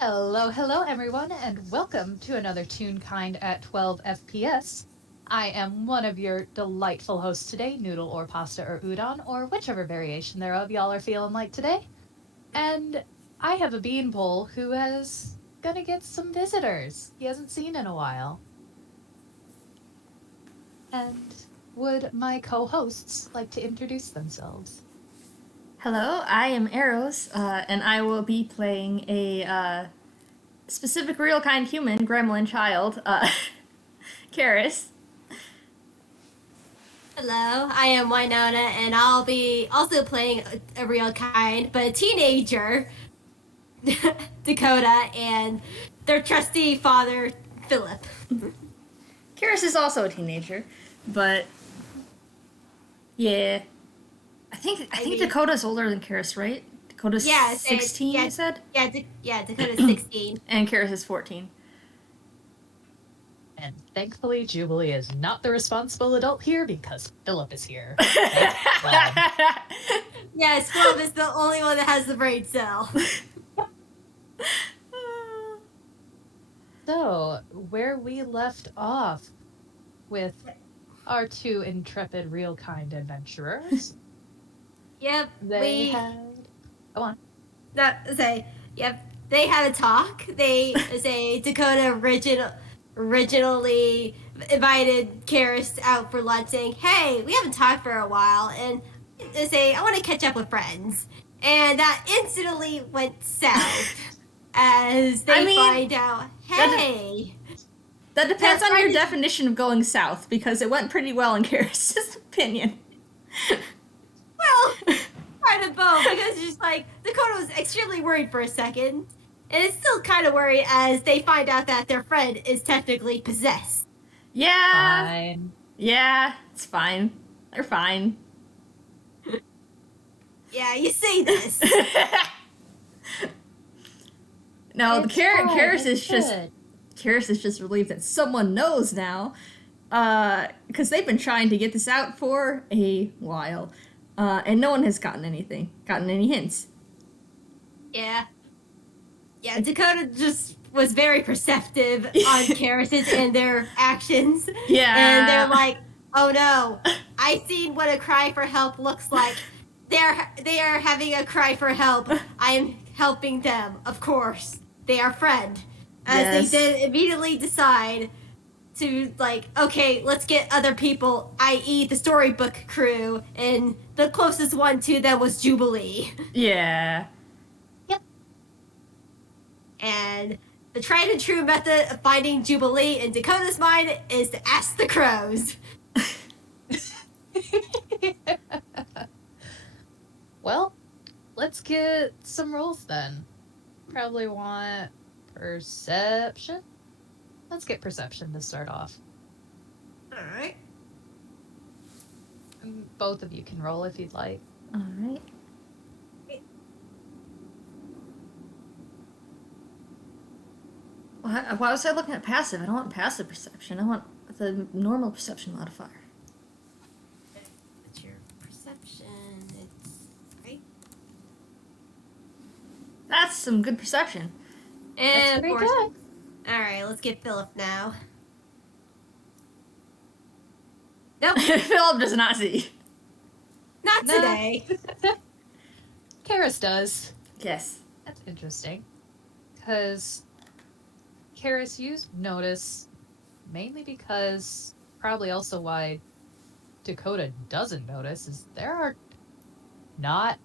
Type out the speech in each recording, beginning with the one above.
Hello, everyone, and welcome to another Toonkind at 12 FPS. I am one of your delightful hosts today, Noodle or Pasta or Udon, or whichever variation thereof y'all are feeling like today. And I have a beanpole who is gonna get some visitors he hasn't seen in a while. And would my co hosts like to introduce themselves? Hello, I am Arrows, and I will be playing a specific real kind human, gremlin child, Keris. Hello, I am Winona, and I'll be also playing a real kind, but a teenager, Dakota, and their trusty father, Philip. Keris is also a teenager, but yeah, I think Dakota's older than Keris, right? Dakota's Yeah, 16, yeah, you said, Dakota's 16. and Keris is 14. And thankfully, Jubilee is not the responsible adult here because Philip is here. Yes, Philip is the only one that has the brain cell. So, where we left off with our two intrepid real kind adventurers, Yep, they had. Go on. Yep, they had a talk. They say Dakota originally invited Karis out for lunch, saying, "Hey, we haven't talked for a while, and they say I want to catch up with friends." And that instantly went south as they find out, "Hey, That depends on your friend is- definition of going south, because it went pretty well in Keris' opinion. well, kind of both." Because just like Dakota was extremely worried for a second, and it's still kind of worried as they find out that their friend is technically possessed. Yeah. Fine. Yeah, it's fine. They're fine. Yeah, you say this. No, the It's fine, Karis is it's just good. Karis is just relieved that someone knows now, because they've been trying to get this out for a while, and no one has gotten any hints. Yeah. Yeah, Dakota just was very perceptive on Karis's and their actions. Yeah. And they're like, "Oh no, I seen what a cry for help looks like. They are having a cry for help. I am helping them, of course. They are friend." As they then immediately decide to like, okay, let's get other people, i.e. the storybook crew, and the closest one to them was Jubilee. Yeah. And the tried and true method of finding Jubilee in Dakota's mind is to ask the crows. Well, let's get some rolls then. Probably want perception. Let's get perception to start off. Alright. Both of you can roll if you'd like. All right. Why was I looking at passive? I don't want passive perception. I want the normal perception modifier. What's your perception? It's right. That's some good perception. That's And pretty good. Alright, let's get Philip now. Nope, Philip does not see. not No. today. Karis does. Yes. That's interesting. Because Karis, you notice, mainly because probably also why Dakota doesn't notice, is there are not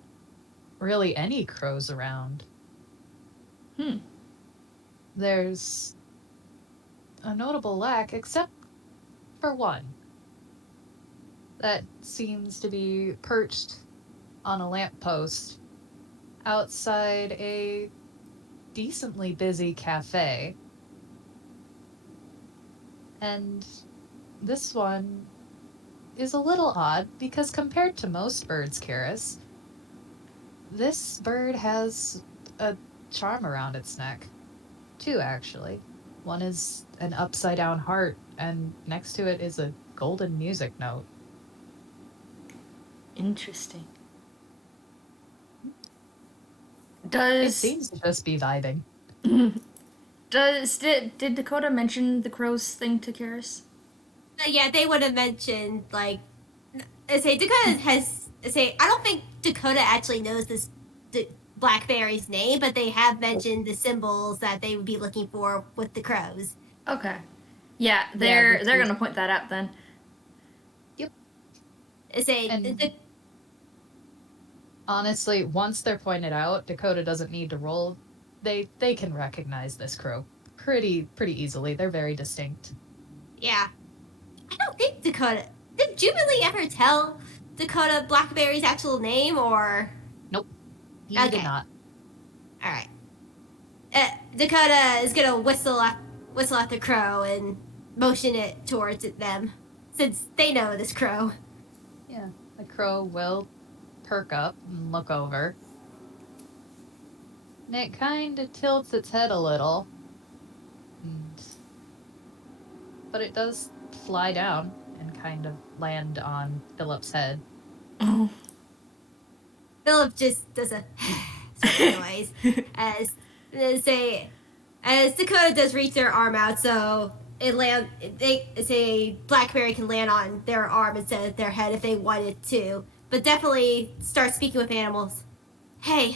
really any crows around. There's a notable lack, except for one that seems to be perched on a lamppost outside a decently busy cafe. And this one is a little odd because compared to most birds, Karis, this bird has a charm around its neck. Two, actually. One is an upside down heart, and next to it is a golden music note. Interesting. It Does seems to just be vibing. Did Dakota mention the crows thing to Keris? Yeah, they would have mentioned like, I say Dakota has. I say I don't think Dakota actually knows this blackberry's name, but they have mentioned the symbols that they would be looking for with the crows. Okay. Yeah, this they're is- gonna point that out then. Yep. I say And honestly, once they're pointed out, Dakota doesn't need to roll. They can recognize this crow pretty easily. They're very distinct. yeah. I don't think Dakota. Did Jubilee ever tell Dakota Blackberry's actual name, or? Nope. He Okay. did not. All right. Dakota is gonna whistle at the crow and motion it towards them, since they know this crow. Yeah. The crow will perk up and look over. And it kind of tilts its head a little. But it does fly down and kind of land on Philip's head. Oh. Philip just does a sort of noise as Dakota does reach their arm out, so they say Blackberry can land on their arm instead of their head if they wanted to, but definitely start speaking with animals. Hey,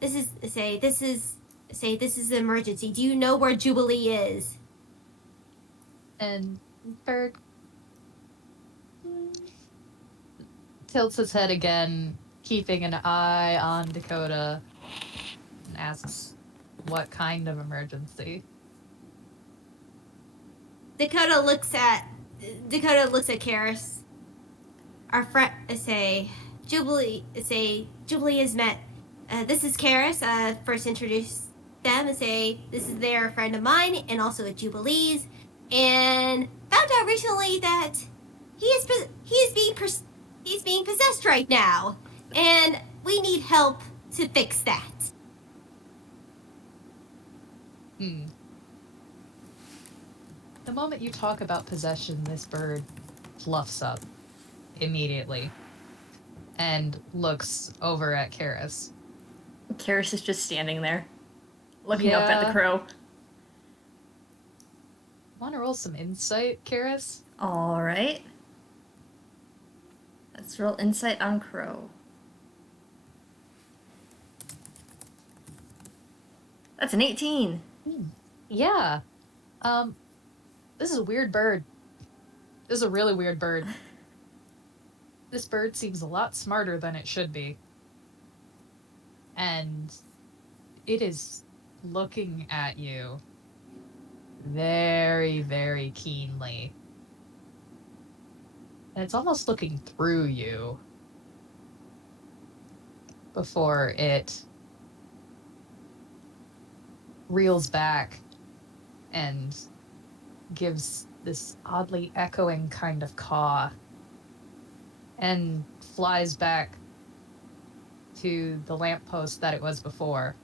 this is an emergency. Do you know where Jubilee is? And Bird tilts his head again, keeping an eye on Dakota, and asks, what kind of emergency? Dakota looks at Keris. Our friend Jubilee is met. This is Keris. First introduce them and say this is their friend of mine and also a Jubilee's, and found out recently that he is being possessed right now, and we need help to fix that. The moment you talk about possession, this bird fluffs up immediately and looks over at Keris. Keris is just standing there, looking up at the crow. Want to roll some insight, Keris? All right. Let's roll insight on crow. That's an 18. Yeah. This is a weird bird. This is a really weird bird. This bird seems a lot smarter than it should be. And it is looking at you very, very keenly. And it's almost looking through you before it reels back and gives this oddly echoing kind of caw and flies back to the lamppost that it was before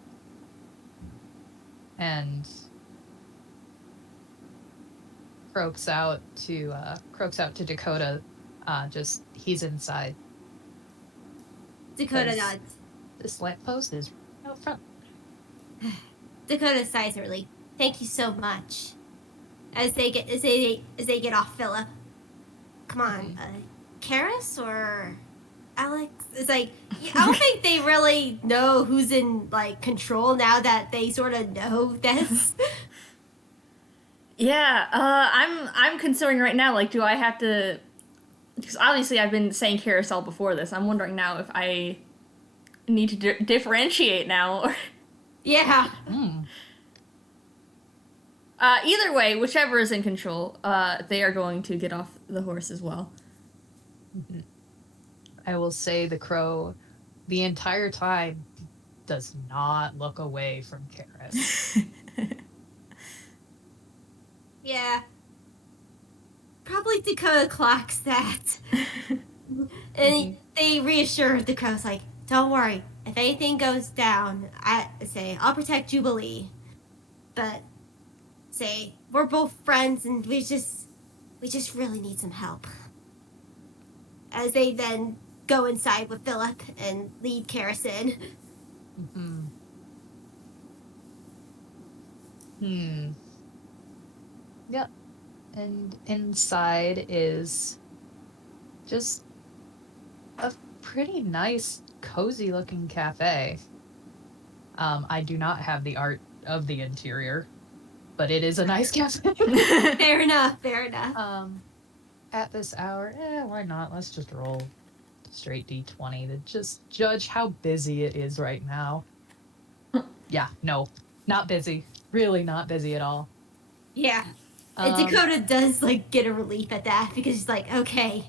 and croaks out to Dakota. Just he's inside. Dakota Because nods. This lamppost is out front. Dakota sighs relief. Thank you so much. As they get off Philip. Come on, Keris or Alex? It's like I don't think they really know who's in like control now that they sort of know this. Yeah, I'm considering right now, like, do I have to... Because obviously I've been saying Keris all before this. I'm wondering now if I need to differentiate now. Yeah. Either way, whichever is in control, they are going to get off the horse as well. I will say the crow, the entire time, does not look away from Keris. Yeah. Probably Dakota clocks that. And they reassure the crow's like, don't worry. If anything goes down, I'll protect Jubilee. But we're both friends and we just really need some help. As they then go inside with Philip and lead Keris in. Hmm. Yep. And inside is just a pretty nice, cozy looking cafe. I do not have the art of the interior, but it is a nice cafe. Fair enough. Fair enough. At this hour, why not? Let's just roll straight d20 to just judge how busy it is right now. Yeah, no, not busy. Really not busy at all. Yeah. And Um, Dakota does like get a relief at that because she's like, okay,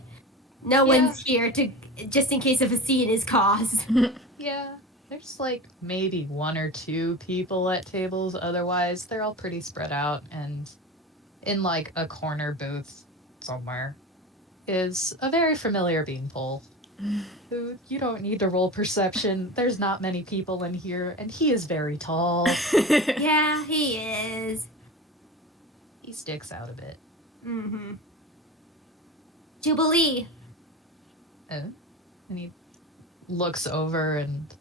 no Yeah. one's here to just in case of a scene is caused. yeah, there's like maybe one or two people at tables. Otherwise, they're all pretty spread out, and in like a corner booth somewhere is a very familiar beanpole. Who you don't need to roll perception. There's not many people in here, and he is very tall. Yeah, he is. He sticks out a bit. Mm-hmm. Jubilee. And he looks over, and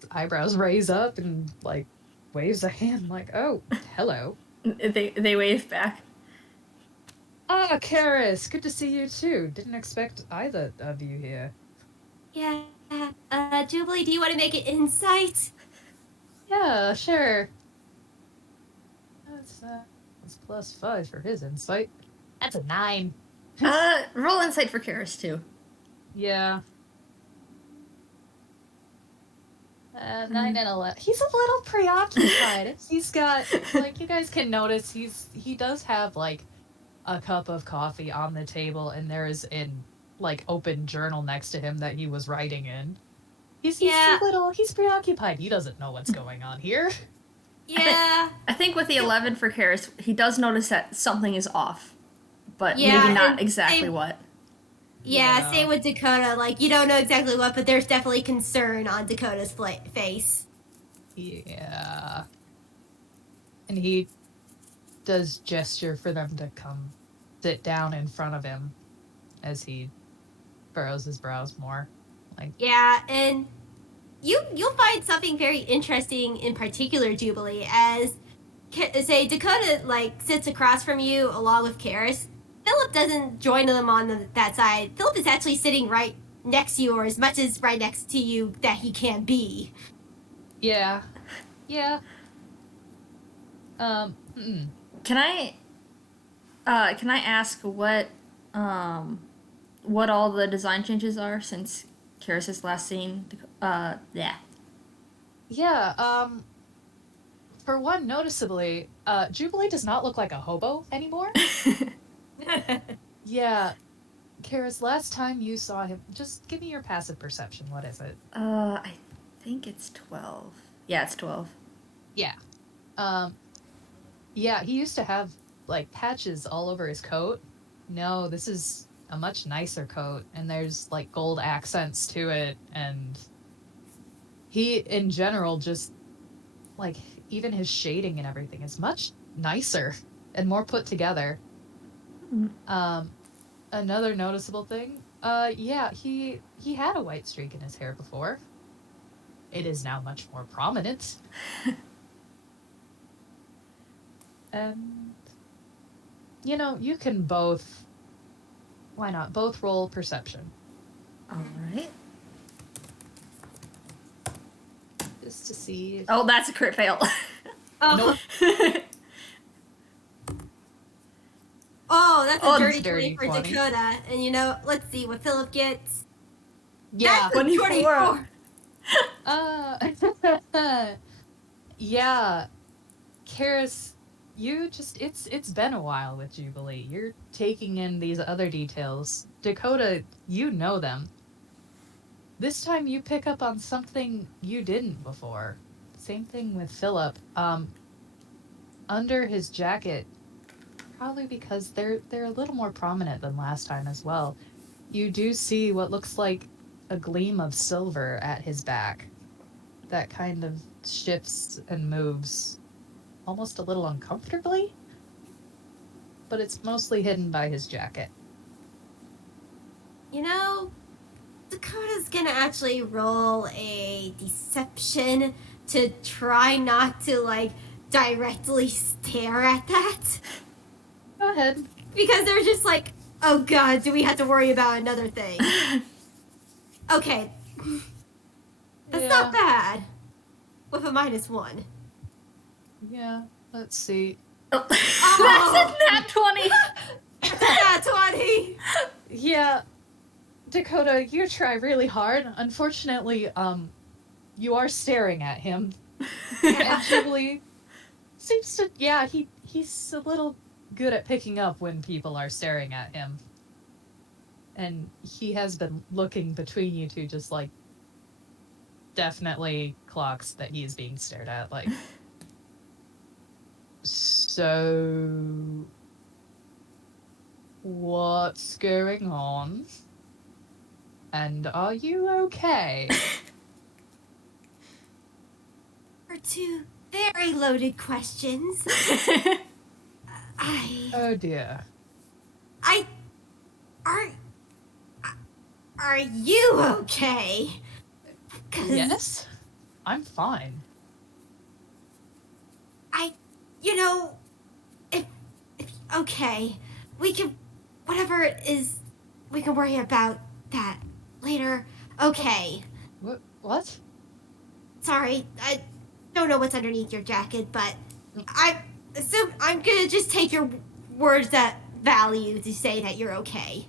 his eyebrows raise up, and like waves a hand, like, "Oh, hello." They wave back. Ah, Keris, good to see you too. Didn't expect either of you here. Yeah. Jubilee, do you want to make an insight? Yeah, sure. That's +5 for his insight. That's a 9. Roll insight for Karis too. Yeah. 9 and 11. He's a little preoccupied. He's got, like, you guys can notice he does have like a cup of coffee on the table, and there is an like open journal next to him that he was writing in. He's preoccupied. He doesn't know what's going on here. Yeah. I think with the 11 for Karis, he does notice that something is off, but Yeah, maybe not and exactly same- what. Yeah, same with Dakota. Like, you don't know exactly what, but there's definitely concern on Dakota's face. Yeah. And he does gesture for them to come sit down in front of him as he furrows his brows more. Like, Yeah, and you'll find something very interesting in particular, Jubilee, as say Dakota like sits across from you along with Karis. Philip doesn't join them on that side. Philip is actually sitting right next to you, or as much as right next to you that he can be. yeah. Yeah. Can I ask what all the design changes are since Karis' last scene? Yeah. Yeah, for one, noticeably, Jubilee does not look like a hobo anymore. Yeah. Karis, last time you saw him, just give me your passive perception. What is it? I think it's 12. Yeah, it's 12. Yeah. Yeah, he used to have, like, patches all over his coat. No, this is a much nicer coat, and there's, like, gold accents to it, and he, in general, just, like, even his shading and everything is much nicer and more put together. Another noticeable thing, yeah, he had a white streak in his hair before. It is now much more prominent. And, you know, you can both, why not, both roll perception. Alright. Just to see if... Oh, that's a crit fail. Oh, Nope. oh, that's a dirty dirty 20 for 20. Dakota. And you know, let's see what Philip gets. Yeah. That's a 24. Yeah. Karis, you just, it's been a while with Jubilee. You're taking in these other details. Dakota, you know them. This time you pick up on something you didn't before. Same thing with Philip. Under his jacket, probably because they're a little more prominent than last time as well. You do see what looks like a gleam of silver at his back. That kind of shifts and moves almost a little uncomfortably, but it's mostly hidden by his jacket. You know, Dakota's gonna actually roll a deception to try not to like directly stare at that? Go ahead. Because they're just like, oh god, do we have to worry about another thing? Okay. That's not bad. With a -1. Yeah, let's see. Oh. That's a nat 20! Nat 20! Yeah, Dakota, you try really hard. Unfortunately, you are staring at him. And Jubilee seems to, he's a little good at picking up when people are staring at him. And he has been looking between you two, just like, definitely clocks that he's being stared at, like. So, what's going on? And are you okay? Are two very loaded questions. Oh dear. Are you okay? 'Cause Yes? I'm fine. if okay, we can, whatever it is, we can worry about that later. Okay. What? Sorry, I don't know what's underneath your jacket, but I'm gonna just take your words at value to say that you're okay.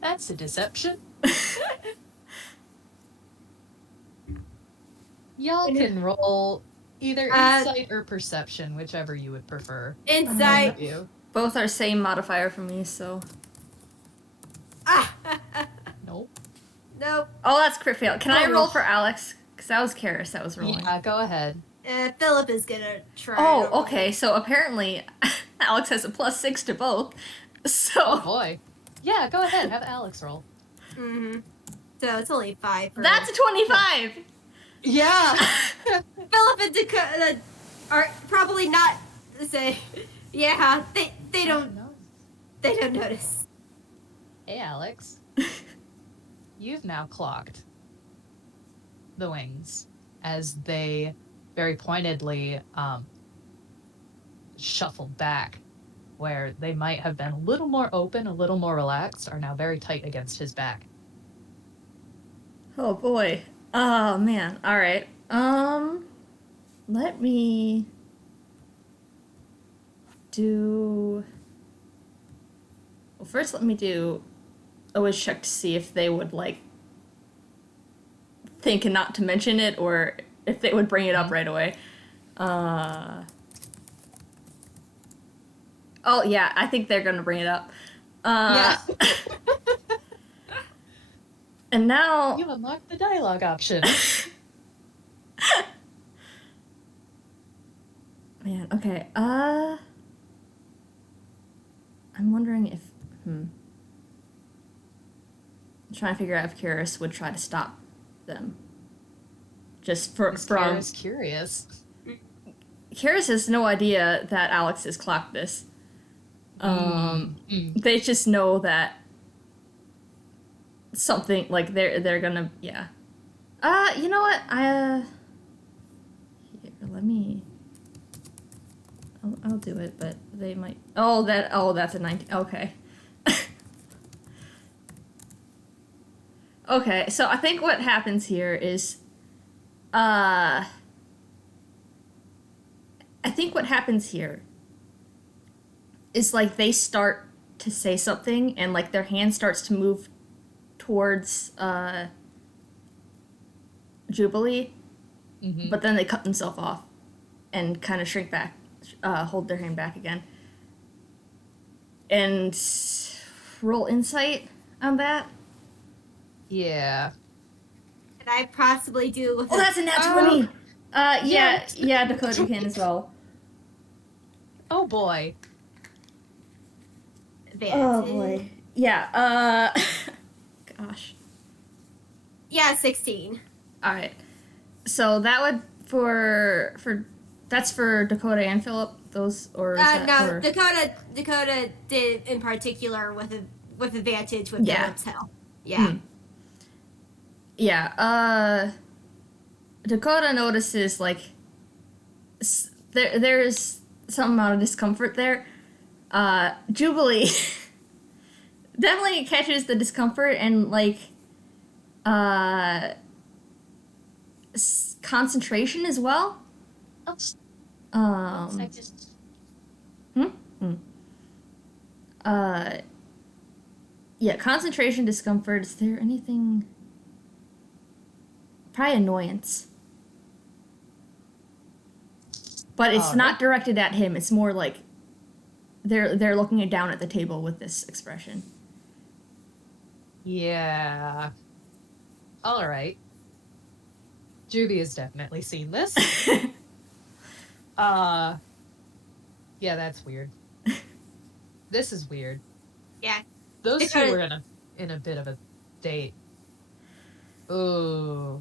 That's a deception. Y'all can roll either insight or perception, whichever you would prefer. Insight. Both are same modifier for me, so. Nope. Nope. Oh, that's crit fail. Can I roll for Alex? Because that was Keris that was rolling. Yeah, go ahead. Philip is gonna try. Oh, okay. So apparently, Alex has a +6 to both. So. Oh boy. Yeah, go ahead. Have Alex roll. Mm-hmm. So it's only 5. That's a 25! Yeah! Philip and Dakota are probably not the same. Yeah, they don't notice. Hey, Alex. You've now clocked the wings as they very pointedly shuffled back, where they might have been a little more open, a little more relaxed, are now very tight against his back. Oh boy. Oh man. Alright. Let me do. Well, first let me do a wish check to see if they would, like, think not to mention it, or if they would bring it up right away. Oh, yeah, I think they're gonna bring it up. Yeah. And now... You unlocked the dialogue option. Man, okay, I'm wondering if... I'm trying to figure out if Keris would try to stop them. Just from... Keris curious. Keris has no idea that Alex has clocked this. They just know that something, like, they're gonna... Yeah. You know what? Here, let me... I'll do it, but they might... Oh, that's a 19... Okay. Okay, so I think what happens here is... I think what happens here is, like, they start to say something, and, like, their hand starts to move towards, Jubilee, but then they cut themselves off and kind of shrink back, hold their hand back again. And roll insight on that. Yeah. Can I possibly do with Oh, that's a nat 20! Yeah, Dakota can as well. Oh boy. Oh boy. Yeah, gosh. Yeah, 16. Alright. So that would, that's for Dakota and Phillip, those, or is that No, for... Dakota did in particular with advantage with Philip's help. Yeah. Yeah, Dakota notices, like, there's some amount of discomfort there. Jubilee definitely catches the discomfort and, like, concentration as well. Oops. Um, just... yeah, concentration, discomfort. Is there anything? Probably annoyance. But it's not directed at him. It's more like they're looking down at the table with this expression. Yeah. All right. Juby has definitely seen this. Yeah, that's weird. This is weird. Yeah. Those two were in a bit of a date. Ooh.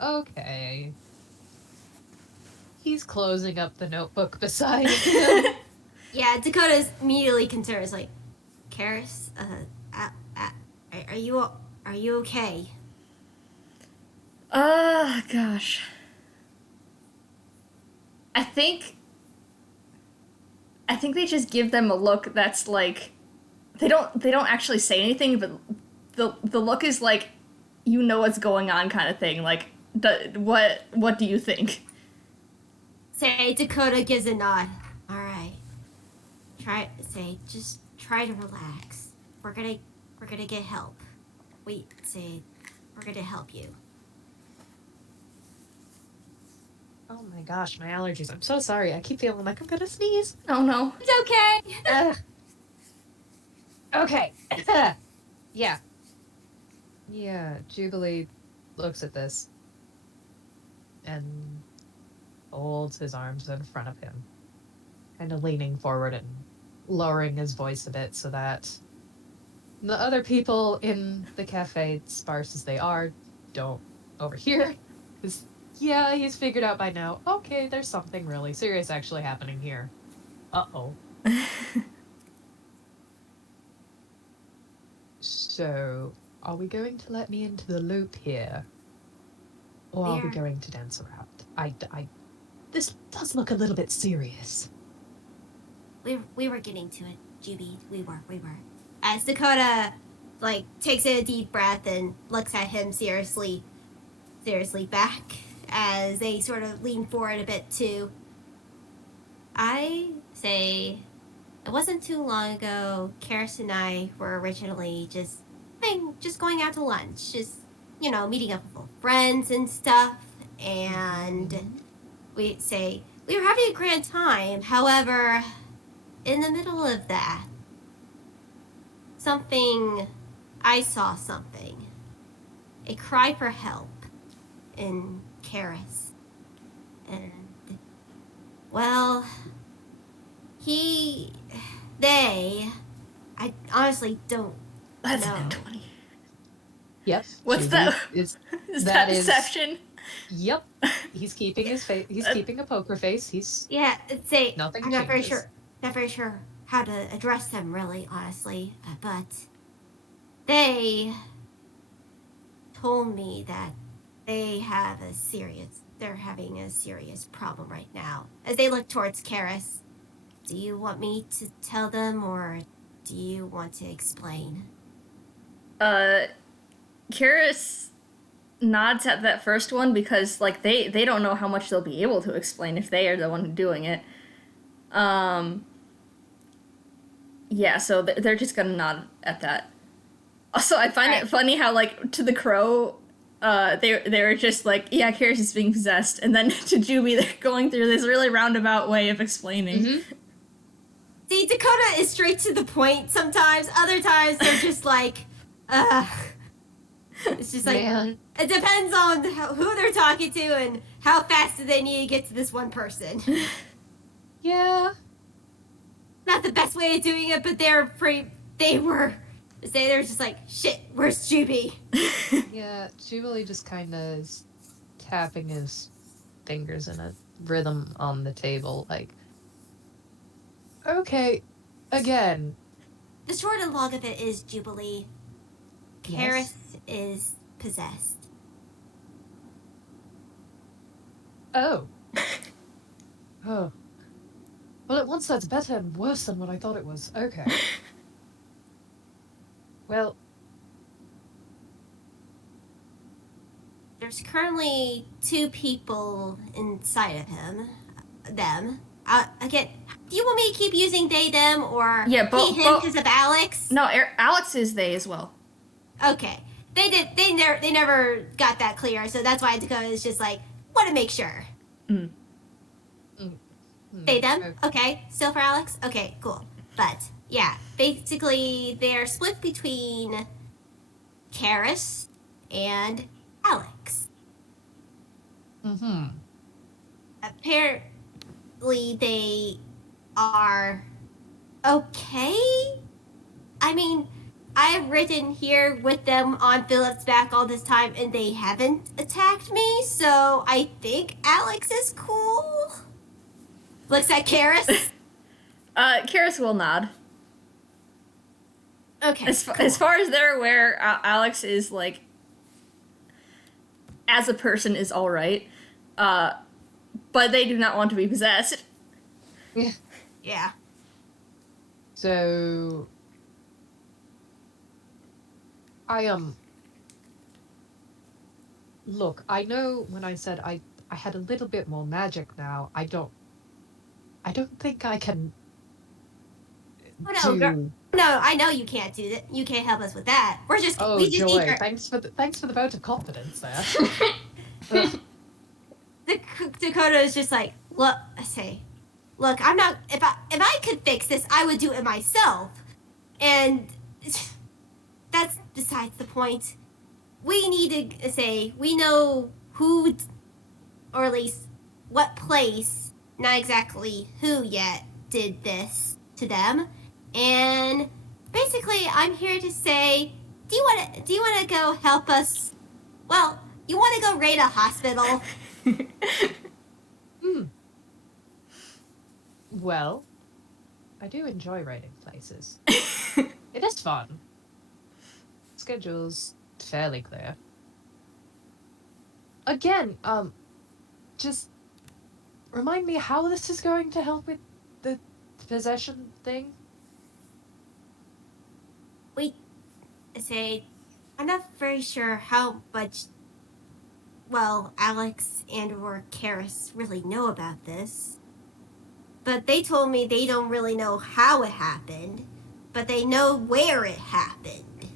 Okay. He's closing up the notebook beside him. Yeah, Dakota's immediately concerned. Is like, Keris, are you okay? Gosh. I think they just give them a look that's like they don't actually say anything, but the look is like, you know what's going on kind of thing. Like, what do you think? Say, Dakota gives a nod. All right. Just try to relax. We're gonna get help. We're gonna help you. Oh my gosh, my allergies. I'm so sorry. I keep feeling like I'm gonna sneeze. Oh no. It's okay. Okay. Yeah. Yeah, Jubilee looks at this and folds his arms in front of him, kind of leaning forward and lowering his voice a bit so that the other people in the cafe, sparse as they are, don't overhear. Because, yeah, he's figured out by now, okay, there's something really serious actually happening here. Uh-oh. So, are we going to let me into the loop here? Or are we going to dance around? This does look a little bit serious. We were getting to it, Juby. We were. As Dakota, like, takes a deep breath and looks at him seriously back as they sort of lean forward a bit too. I say, it wasn't too long ago, Keris and I were originally just going out to lunch, just, meeting up with friends and stuff, and we were having a grand time. However, in the middle of that, I saw something. A cry for help in Keris. And, well, I honestly don't That's know. an 20. Yep. What's Juby that? Is that deception? Yep. He's keeping his face. He's keeping a poker face. Nothing I'm not changes. not very sure how to address them, really, honestly. But they told me that they're having a serious problem right now. As they look towards Keris, do you want me to tell them, or do you want to explain? Keris nods at that first one because, like, they don't know how much they'll be able to explain if they are the one doing it. Yeah, so they're just gonna nod at that. Also, I find it funny how, like, to the crow, they were just like, yeah, Keris is being possessed, and then to Juby, they're going through this really roundabout way of explaining. Mm-hmm. See, Dakota is straight to the point sometimes. Other times, they're just like, It's just like, Man. It depends on who they're talking to and how fast do they need to get to this one person. Yeah. Not the best way of doing it, but they're just like, shit, where's Juby? Yeah, Jubilee just kind of is tapping his fingers in a rhythm on the table, like, okay, again. The short and long of it is, Jubilee, Yes. Keris is possessed. Oh. Oh. Well, at once that's better and worse than what I thought it was. Okay. Well, There's currently 2 people inside of them. Again, do you want me to keep using they, them, or Yeah, he, him because of Alex? No, Alex is they as well. Okay. They never got that clear, so that's why Dakota is just like, want to make sure. They, them? Okay. Still for Alex? Okay, cool. But, yeah, basically, they're split between Keris and Alex. Apparently, they are okay. I mean, I've ridden here with them on Philip's back all this time, and they haven't attacked me, so I think Alex is cool. Looks at Keris. Keris will nod. Okay. As far as they're aware, Alex is like, as a person, is all right, but they do not want to be possessed. Yeah. So look, I know when I said I had a little bit more magic now. I don't think I can Oh no, girl. No, I know you can't do that. You can't help us with that. We just joy. need your... Thanks for the vote of confidence there. Dakota is just like, look, I'm not. If I could fix this, I would do it myself. And that's besides the point. We need to say we know who, or at least what place, not exactly who yet, did this to them. And basically, I'm here to say, do you want to go help us? Well, you want to go raid a hospital? Well, I do enjoy raiding places. It is fun. Schedule's fairly clear. Again, just remind me how this is going to help with the possession thing. I'm not very sure how much, well, Alex and or Keris really know about this. But they told me they don't really know how it happened, but they know where it happened,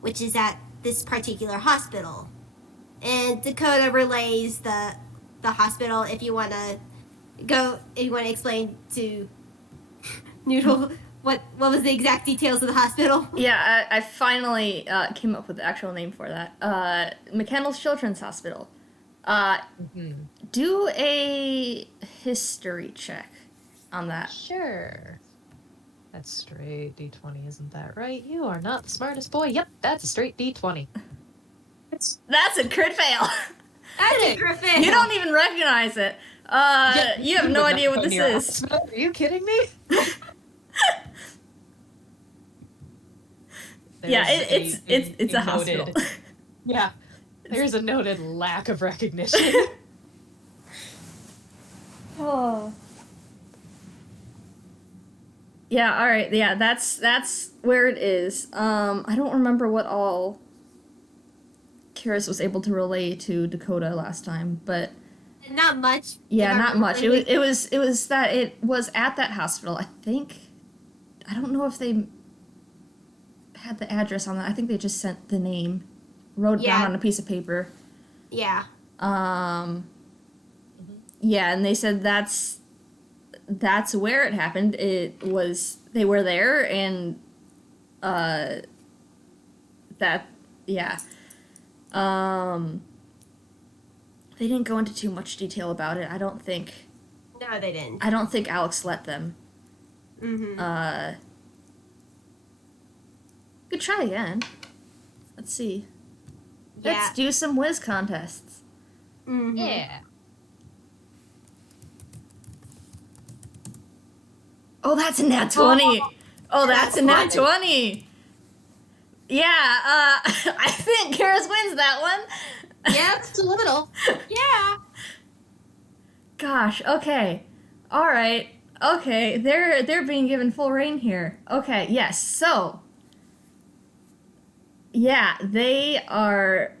which is at this particular hospital. And Dakota relays the hospital if you want to explain to Noodle what was the exact details of the hospital. Yeah, I finally came up with the actual name for that. McCandless Children's Hospital. Do a history check on that. Sure. That's straight D20, isn't that right? You are not the smartest boy. Yep, that's a straight D20. That's a crit fail. That's a crit fail. You don't even recognize it. You have no idea what this is. Are you kidding me? Yeah, it's a hospital. Yeah, there's a noted lack of recognition. Oh. Yeah, all right. Yeah, that's where it is. I don't remember what all Keris was able to relay to Dakota last time, but not much. Yeah, not much. It was that it was at that hospital. I think, I don't know if they had the address on that. I think they just sent the name, wrote it down on a piece of paper. Yeah. Yeah, and they said that's where it happened. It was, they were there, and that, yeah. They didn't go into too much detail about it. I don't think. No, they didn't. I don't think Alex let them. Could try again. Let's see. Yeah. Let's do some whiz contests. Yeah. Oh, that's a nat 20. Oh, that's a nat 20. Yeah, I think Keris wins that one. Yep, It's a little. Yeah. gosh. Okay. All right. Okay. They're being given full reign here. Okay. Yes. So. Yeah, they are.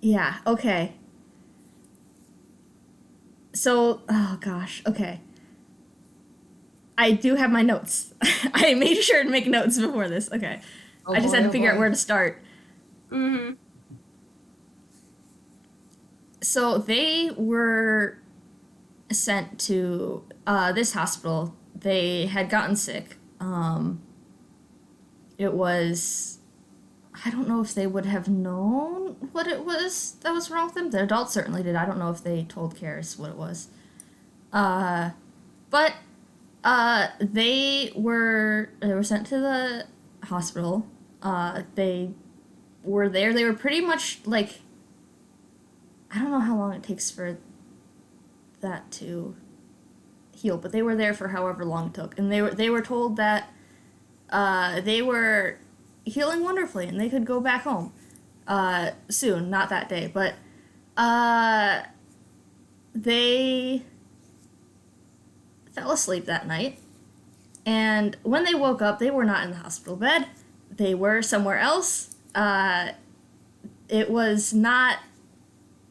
Yeah. Okay. So, oh gosh. Okay. I do have my notes. I made sure to make notes before this. Okay. Oh, I just boy, had to oh, figure out boy. where to start. Mm-hmm. So they were sent to this hospital. They had gotten sick. It was. I don't know if they would have known what it was that was wrong with them. The adults certainly did. I don't know if they told Keris what it was. But they were sent to the hospital. They were there. They were pretty much like, I don't know how long it takes for that to heal, but they were there for however long it took, and they were told that they were healing wonderfully and they could go back home soon, not that day, but they fell asleep that night, and when they woke up, they were not in the hospital bed. They were somewhere else. It was not.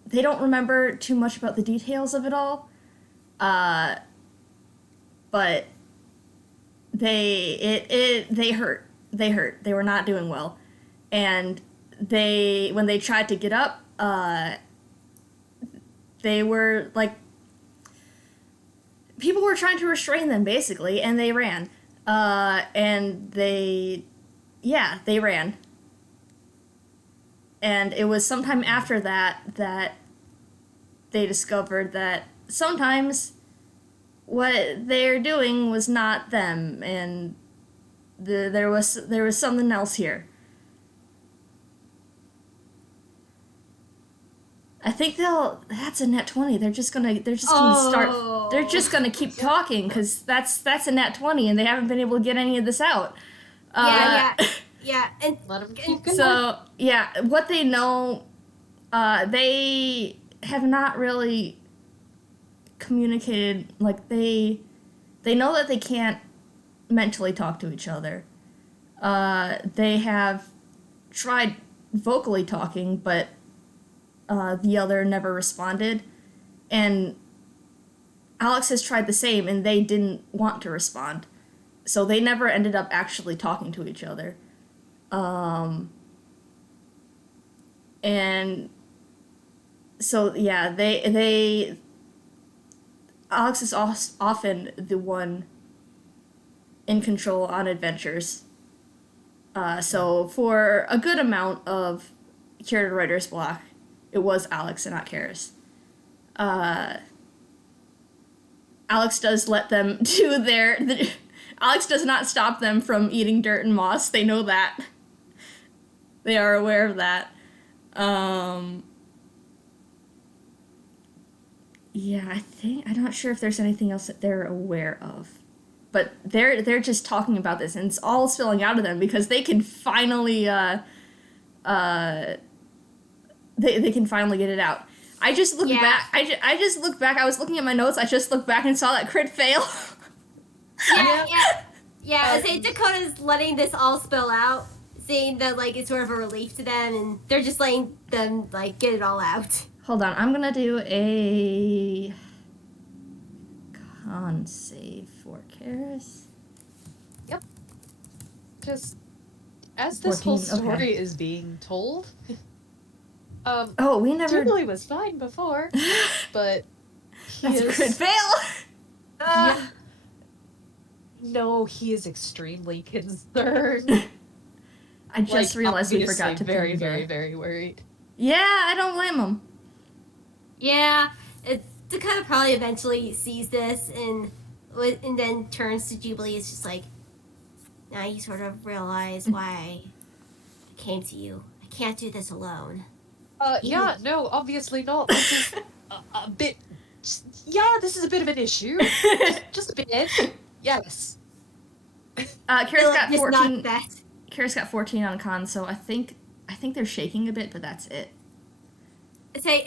They don't remember too much about the details of it all, but they hurt. They hurt. They were not doing well, and when they tried to get up, they were like, people were trying to restrain them basically, and they ran, and they ran. And it was sometime after that they discovered that sometimes what they're doing was not them, and there was something else here. I think that's a nat 20. They're just gonna start. They're just gonna keep talking because that's a nat 20, and they haven't been able to get any of this out. Yeah, and Let them keep going. So yeah, what they know, they have not really communicated. Like they know that they can't mentally talk to each other. They have tried vocally talking, but the other never responded, and Alex has tried the same, and they didn't want to respond, so they never ended up actually talking to each other. And so yeah, Alex is often the one in control on adventures. So for a good amount of Curated Writer's Block, it was Alex and not Keris. Alex does let them do Alex does not stop them from eating dirt and moss. They know that. They are aware of that. Yeah, I'm not sure if there's anything else that they're aware of. But they're just talking about this, and it's all spilling out of them because they can finally they can finally get it out. I just looked back. I just looked back. I was looking at my notes. I just looked back and saw that crit fail. Yeah. I say Dakota's letting this all spill out, saying that like it's sort of a relief to them, and they're just letting them like get it all out. Hold on, I'm gonna do a con save for Keris. Yep. Just as this whole 14, okay. story is being told, we never. Jubilee was fine before, but That's a crit fail. Yeah. No, he is extremely concerned. I just realized we forgot to very, pin very, very worried. Yeah, I don't blame him. Yeah, Dakota probably eventually sees this and then turns to Jubilee. It's just like, now you sort of realize why I came to you. I can't do this alone. Yeah, no, obviously not. This is a bit. This is a bit of an issue. just a bit. Yes. Keris got 14. Not Keris got 14 on con, so I think they're shaking a bit, but that's it. Say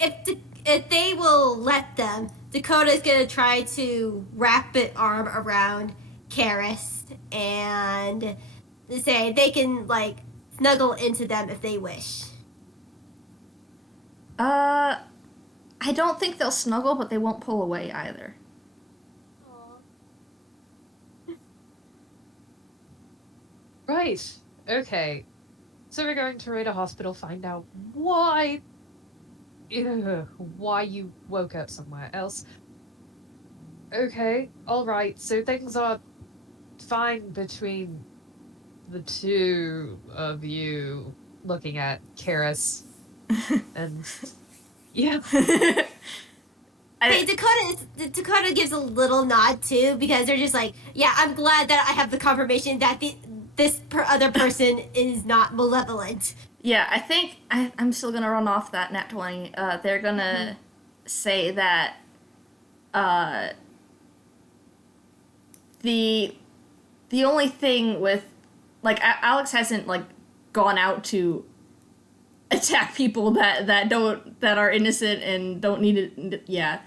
if they will let them, Dakota's gonna try to wrap an arm around Keris and say they can like snuggle into them if they wish. I don't think they'll snuggle, but they won't pull away either. Right. Okay. So we're going to raid a hospital, find out why you woke up somewhere else. Okay, alright, so things are fine between the two of you, looking at Keris. And yeah. Hey, Dakota gives a little nod too because they're just like, yeah, I'm glad that I have the confirmation that this other person is not malevolent. Yeah, I think I'm still gonna run off that nat 20. They're gonna say that the only thing with like Alex hasn't like gone out to attack people that are innocent and don't need it. Yeah,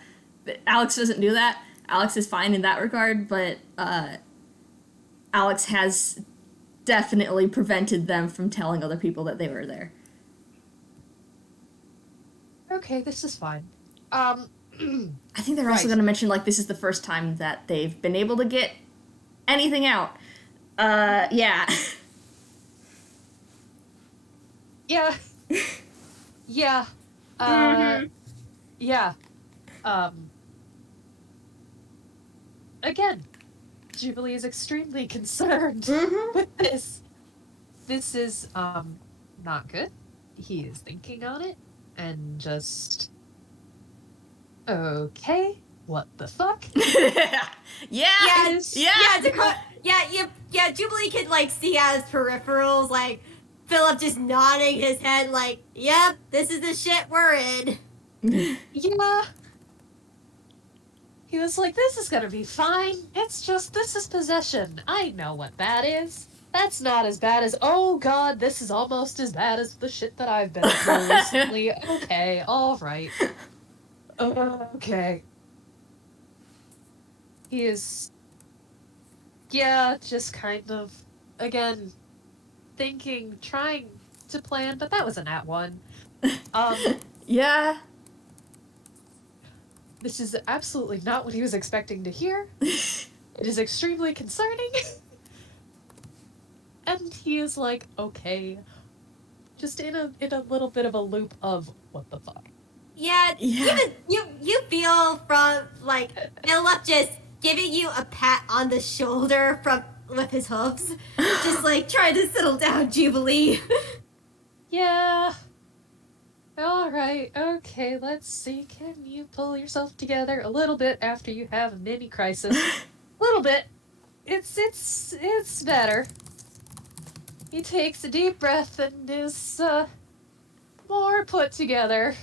Alex doesn't do that. Alex is fine in that regard, but Alex has definitely prevented them from telling other people that they were there. Okay, this is fine. I think they're also going to mention like this is the first time that they've been able to get anything out. Yeah. Yeah. Yeah. Yeah. Again, Jubilee is extremely concerned with this. This is, not good. He is thinking on it, and just... Okay, what the fuck? Yeah, Dakota, yeah, Jubilee could like see out his peripherals, like Philip just nodding his head, like, "Yep, this is the shit we're in." Yeah. He was like, "This is gonna be fine. It's just this is possession. I know what that is. That's not as bad as oh god, this is almost as bad as the shit that I've been through recently. Okay, all right." Okay. He is, yeah, just kind of, again, thinking, trying to plan, but that was a nat 1. Yeah. This is absolutely not what he was expecting to hear. It is extremely concerning. And he is like, okay, just in a little bit of a loop of what the fuck. Yeah. You feel from like Philip just giving you a pat on the shoulder with his hooves, just like trying to settle down, Jubilee. Yeah. All right. Okay. Let's see. Can you pull yourself together a little bit after you have a mini crisis? A little bit. It's better. He takes a deep breath and is more put together.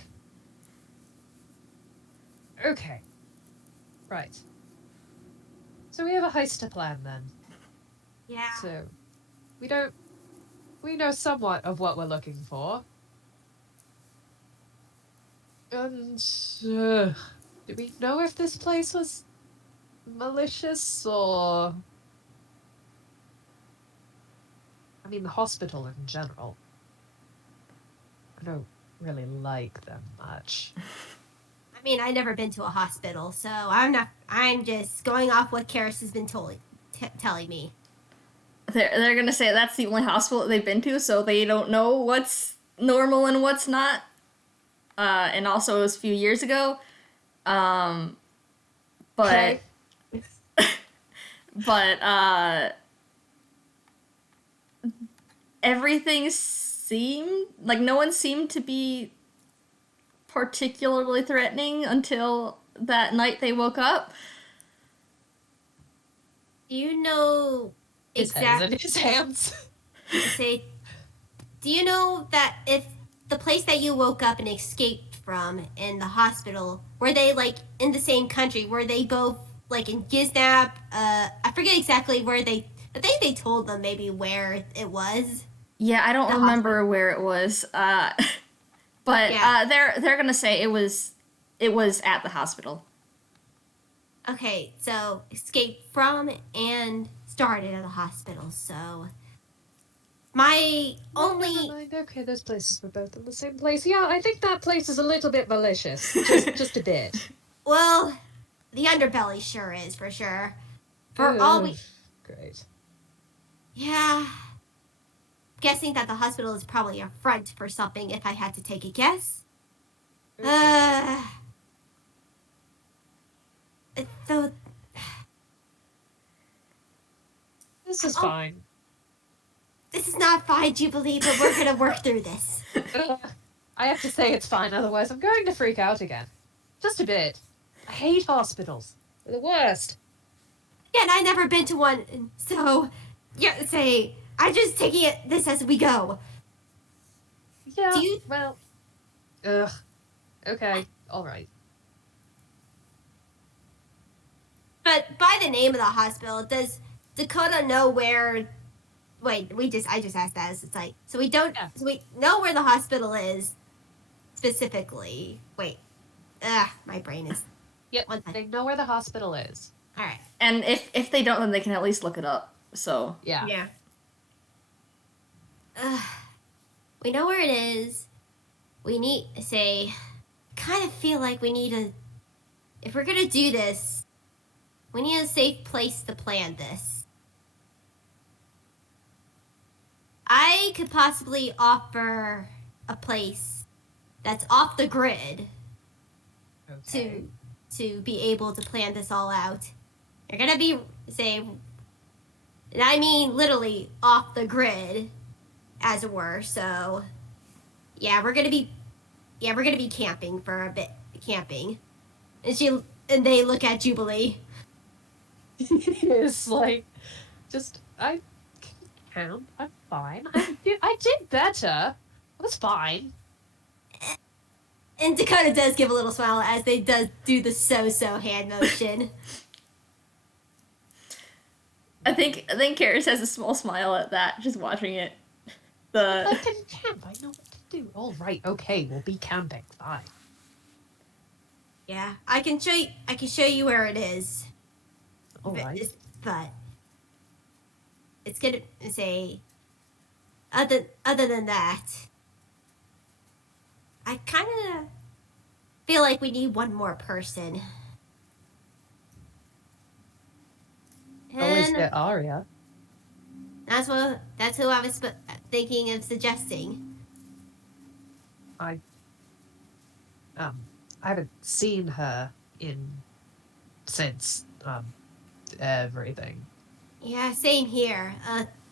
Okay. Right. So we have a heist to plan then. Yeah. So we know somewhat of what we're looking for. And do we know if this place was malicious or... I mean, the hospital in general. I don't really like them much. I mean, I've never been to a hospital, so I'm just going off what Keris has been telling me. They're gonna say that's the only hospital that they've been to, so they don't know what's normal and what's not. And also it was a few years ago. But Okay. but everything seemed like no one seemed to be particularly threatening until that night they woke up. Do you know His head's in his hands. Say, do you know that if the place that you woke up and escaped from in the hospital, were they like in the same country? Were they both like in Giznap? I forget exactly where I think they told them maybe where it was. Yeah, I don't remember where it was. But Yeah. they're gonna say it was at the hospital. Okay, so escaped from and started at the hospital, so my Oh, never only mind. Okay, those places were both in the same place. Yeah, I think that place is a little bit malicious. Just a bit. well, the underbelly sure is for sure. For all Ugh, we great. yeah, guessing that the hospital is probably a front for something if I had to take a guess. Okay. Though This is oh, fine. this is not fine, Jubilee, but we're gonna work through this. Ugh, I have to say it's fine, otherwise I'm going to freak out again. Just a bit. I hate hospitals. They're the worst. Yeah, and I've never been to one, so yeah, say I'm just taking this as we go. Yeah, Do you? well, ugh. Okay, alright. But by the name of the hospital, does Dakota know where? Wait, I just asked that. It's like so we don't. Yeah. So we know where the hospital is specifically. Wait, my brain is. Yep, One time. they know where the hospital is. All right. And if they don't, then they can at least look it up. So Yeah. Yeah. We know where it is. We need say. Kind of feel like we need a. If we're gonna do this, we need a safe place to plan this. I could possibly offer a place that's off the grid Okay. to be able to plan this all out. You're gonna be say, and I mean literally off the grid, as it were. So, yeah, we're gonna be camping for a bit, camping, and they look at Jubilee. It's like, I can count. I'm fine. I did better. I was fine. And Dakota does give a little smile as they do the so hand motion. I think Karis has a small smile at that, just watching it. I can camp. I know what to do. All right. Okay, we'll be camping. Fine. Yeah, I can show you. I can show you where it is. All right. But it's gonna say. Other than that, I kind of feel like we need one more person. Always And get Aria. that's who I was thinking of suggesting. I haven't seen her since everything. Yeah, same here.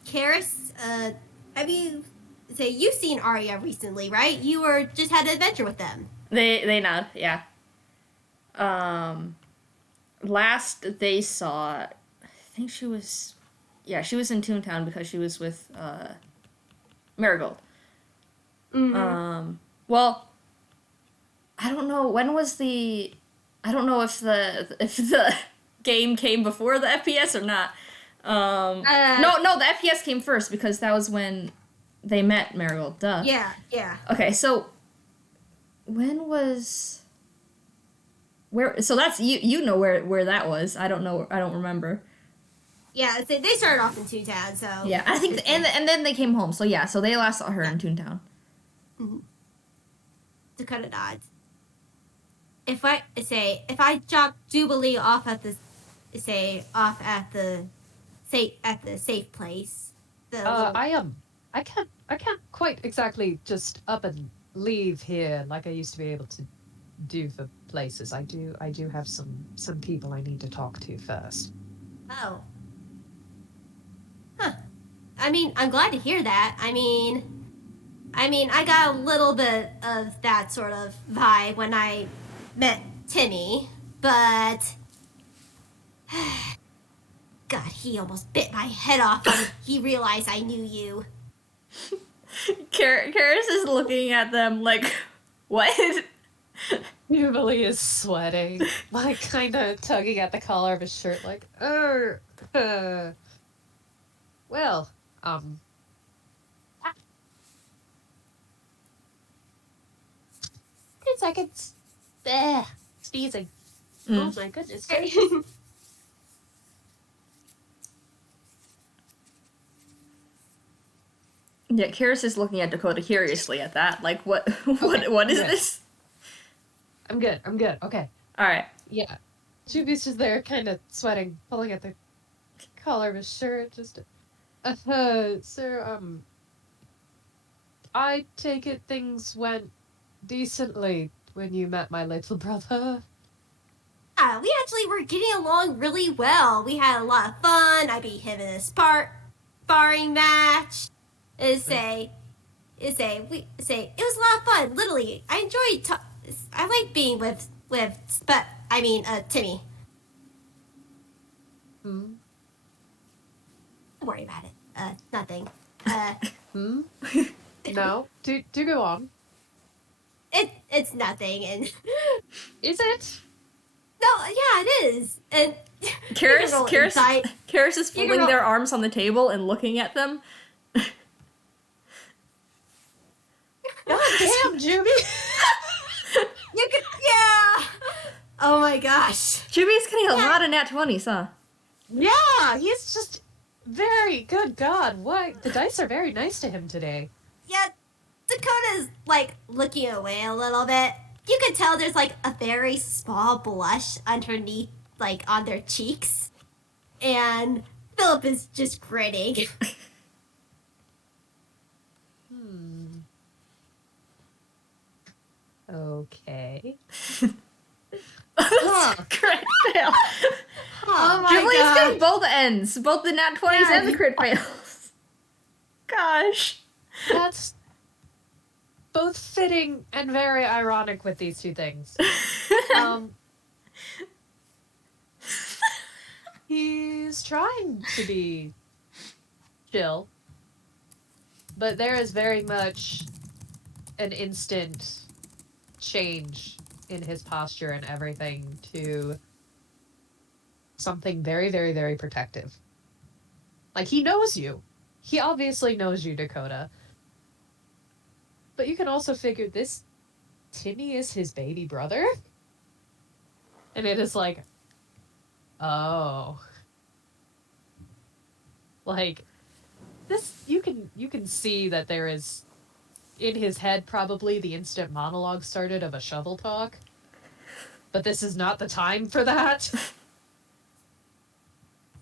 Keris, you've seen Arya recently, right? You were just had an adventure with them. They nod, yeah. Last they saw, I think she was in Toontown because she was with Marigold. Mm-hmm. Well, I don't know when was the. I don't know if the game came before the FPS or not. No, the FPS came first because that was when they met Marigold. Duh. Yeah. Okay, so when was where? So that's you know where that was. I don't know. I don't remember. Yeah, they started off in Toontown, so Yeah, I think, and then they came home. So yeah, so they last saw her in Toontown. Mm-hmm. Dakota nods. If I drop Jubilee off at the safe place. I can't quite exactly just up and leave here like I used to be able to do for places. I do have some people I need to talk to first. Oh. Huh. I mean, I'm glad to hear that. I mean, I got a little bit of that sort of vibe when I met Timmy, but God, he almost bit my head off when he realized I knew you. Karis is looking at them like, what? Jubilee is sweating, like kind of tugging at the collar of his shirt, like, well, 10 seconds. Sneezing. Oh my goodness. Yeah, Keris is looking at Dakota curiously at that. Like, what is okay. this? I'm good. Okay. Alright. Yeah. Juby's just there, kind of sweating, pulling at the collar of his shirt. Just, sir, I take it things went decently when you met my little brother. Yeah, we actually were getting along really well. We had a lot of fun. I beat him in a sparring match. It was a lot of fun. Literally, I enjoyed. I like being with Timmy. Hmm? Don't worry about it. Nothing. Hmm? No? Do go on. It's nothing, and Is it? no, yeah, it is. And Keris is You can folding roll- their arms on the table and looking at them. God damn, Juby! You could, yeah. Oh my gosh. Juby's getting a lot of nat 20s, huh? Yeah, he's just very good. God, what? The dice are very nice to him today. Yeah, Dakota's like looking away a little bit. You could tell there's like a very small blush underneath, like on their cheeks. And Philip is just grinning. Okay. Crit fail. Oh my Jubilee's god. getting both ends, both the nat 20s Yeah, and the crit fails. Gosh. That's both fitting and very ironic with these two things. He's trying to be chill, but there is very much an instant change in his posture and everything to something very, very, very protective. Like, he knows you. He obviously knows you, Dakota. But you can also figure this Timmy is his baby brother. And it is like, oh. Like, this, you can see that there is, in his head, probably the instant monologue started of a shovel talk. But this is not the time for that.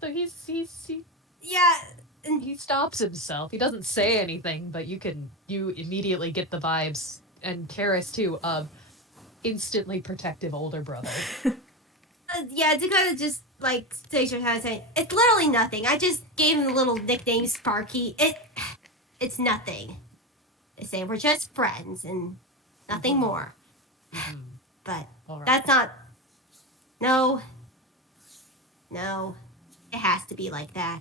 So Yeah. he stops himself. He doesn't say anything, but you immediately get the vibes, and Keris too, of instantly protective older brother. Yeah, Dakota just like takes her time saying, "It's literally nothing. I just gave him the little nickname Sparky. It's nothing. They say we're just friends and nothing more. But All right. that's not. No. It has to be like that.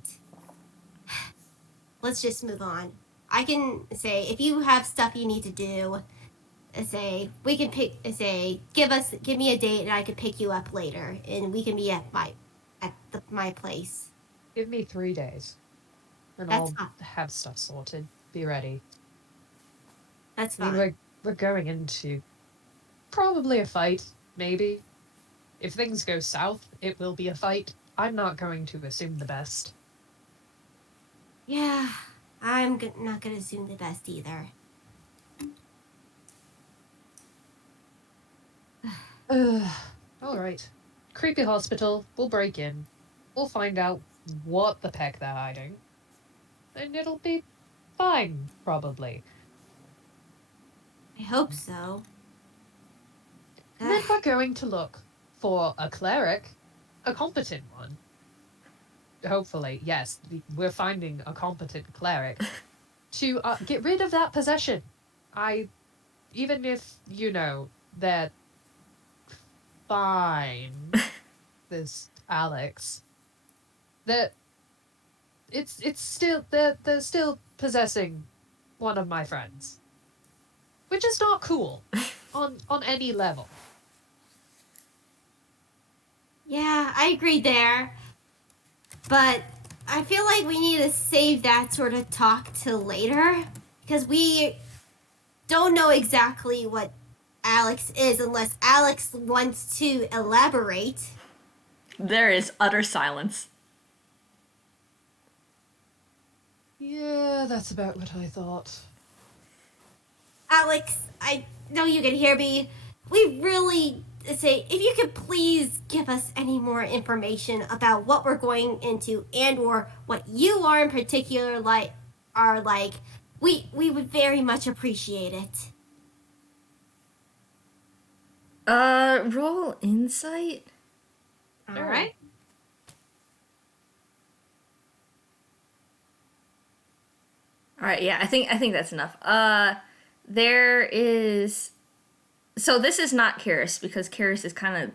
Let's just move on. I can say if you have stuff you need to do, say we can pick. Say give me a date and I can pick you up later, and we can be at my place. Give me 3 days, and That's I'll fine. have stuff sorted. Be ready. That's I mean, fine. we're going into probably a fight, maybe. If things go south, it will be a fight. I'm not going to assume the best. Yeah, I'm not gonna assume the best either. All right. Creepy hospital. We'll break in. We'll find out what the heck they're hiding. And it'll be fine, probably. I hope so. And then we're going to look for a cleric, a competent one. Hopefully, yes, we're finding a competent cleric to get rid of that possession. Even if, that fine, this Alex, that it's still, they're still possessing one of my friends. Which is not cool on any level. Yeah, I agree there. But I feel like we need to save that sort of talk till later because we don't know exactly what Alex is, unless Alex wants to elaborate. There is utter silence. Yeah, that's about what I thought. Alex, I know you can hear me. We really say, if you could please give us any more information about what we're going into and or what you are in particular are like, we would very much appreciate it. Roll insight. All Sure. right. All right, yeah, I think that's enough. There is. So this is not Keris because Keris is kind of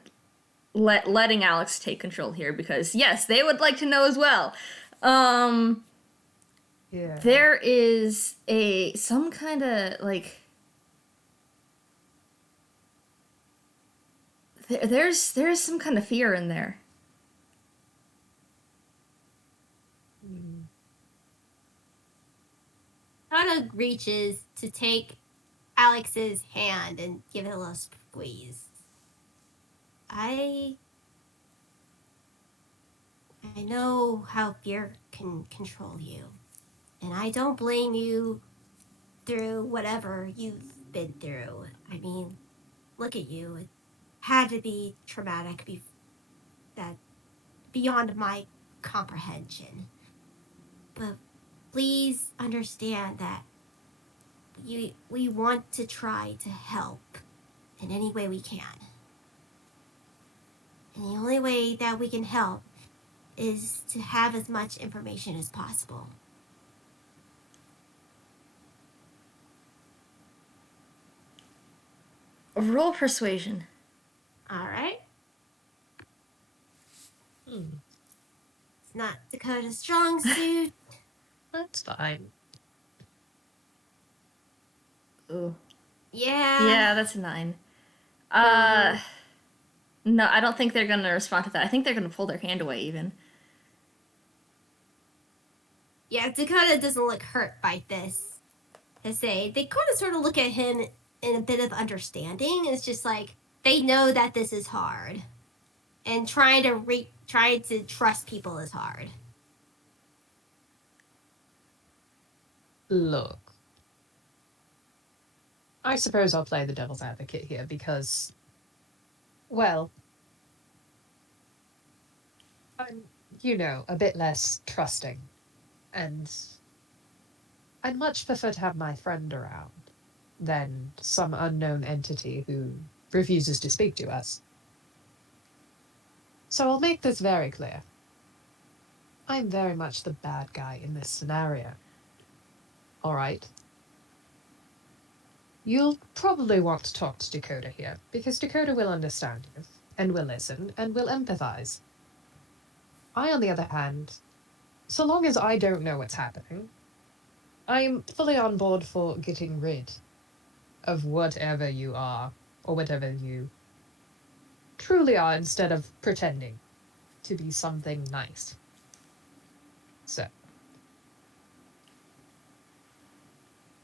letting Alex take control here because yes, they would like to know as well. Yeah. There is some kind of like. There's some kind of fear in there. Tana reaches to take Alex's hand and give it a little squeeze. I know how fear can control you. And I don't blame you through whatever you've been through. I mean, look at you. It had to be traumatic, that beyond my comprehension. But please understand that we want to try to help in any way we can. And the only way that we can help is to have as much information as possible. Roll persuasion. All right. It's not Dakota's strong suit. That's fine. Ooh. Yeah. Yeah, that's a 9. No, I don't think they're gonna respond to that. I think they're gonna pull their hand away even. Yeah, Dakota doesn't look hurt by this. To say, they kind of sort of look at him in a bit of understanding. It's just like they know that this is hard, and trying to trust people is hard. Look. I suppose I'll play the devil's advocate here because, well, I'm, a bit less trusting. And I'd much prefer to have my friend around than some unknown entity who refuses to speak to us. So I'll make this very clear. I'm very much the bad guy in this scenario. All right? You'll probably want to talk to Dakota here, because Dakota will understand you, and will listen, and will empathize. I, on the other hand, so long as I don't know what's happening, I'm fully on board for getting rid of whatever you are, or whatever you truly are, instead of pretending to be something nice. So,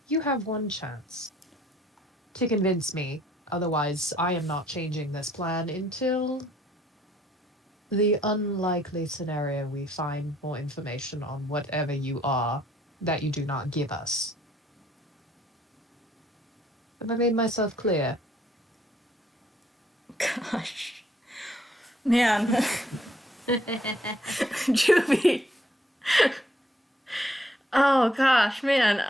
you have one chance to convince me, otherwise I am not changing this plan until the unlikely scenario we find more information on whatever you are that you do not give us. Have I made myself clear? Gosh. Man. Juvie. Oh gosh, man.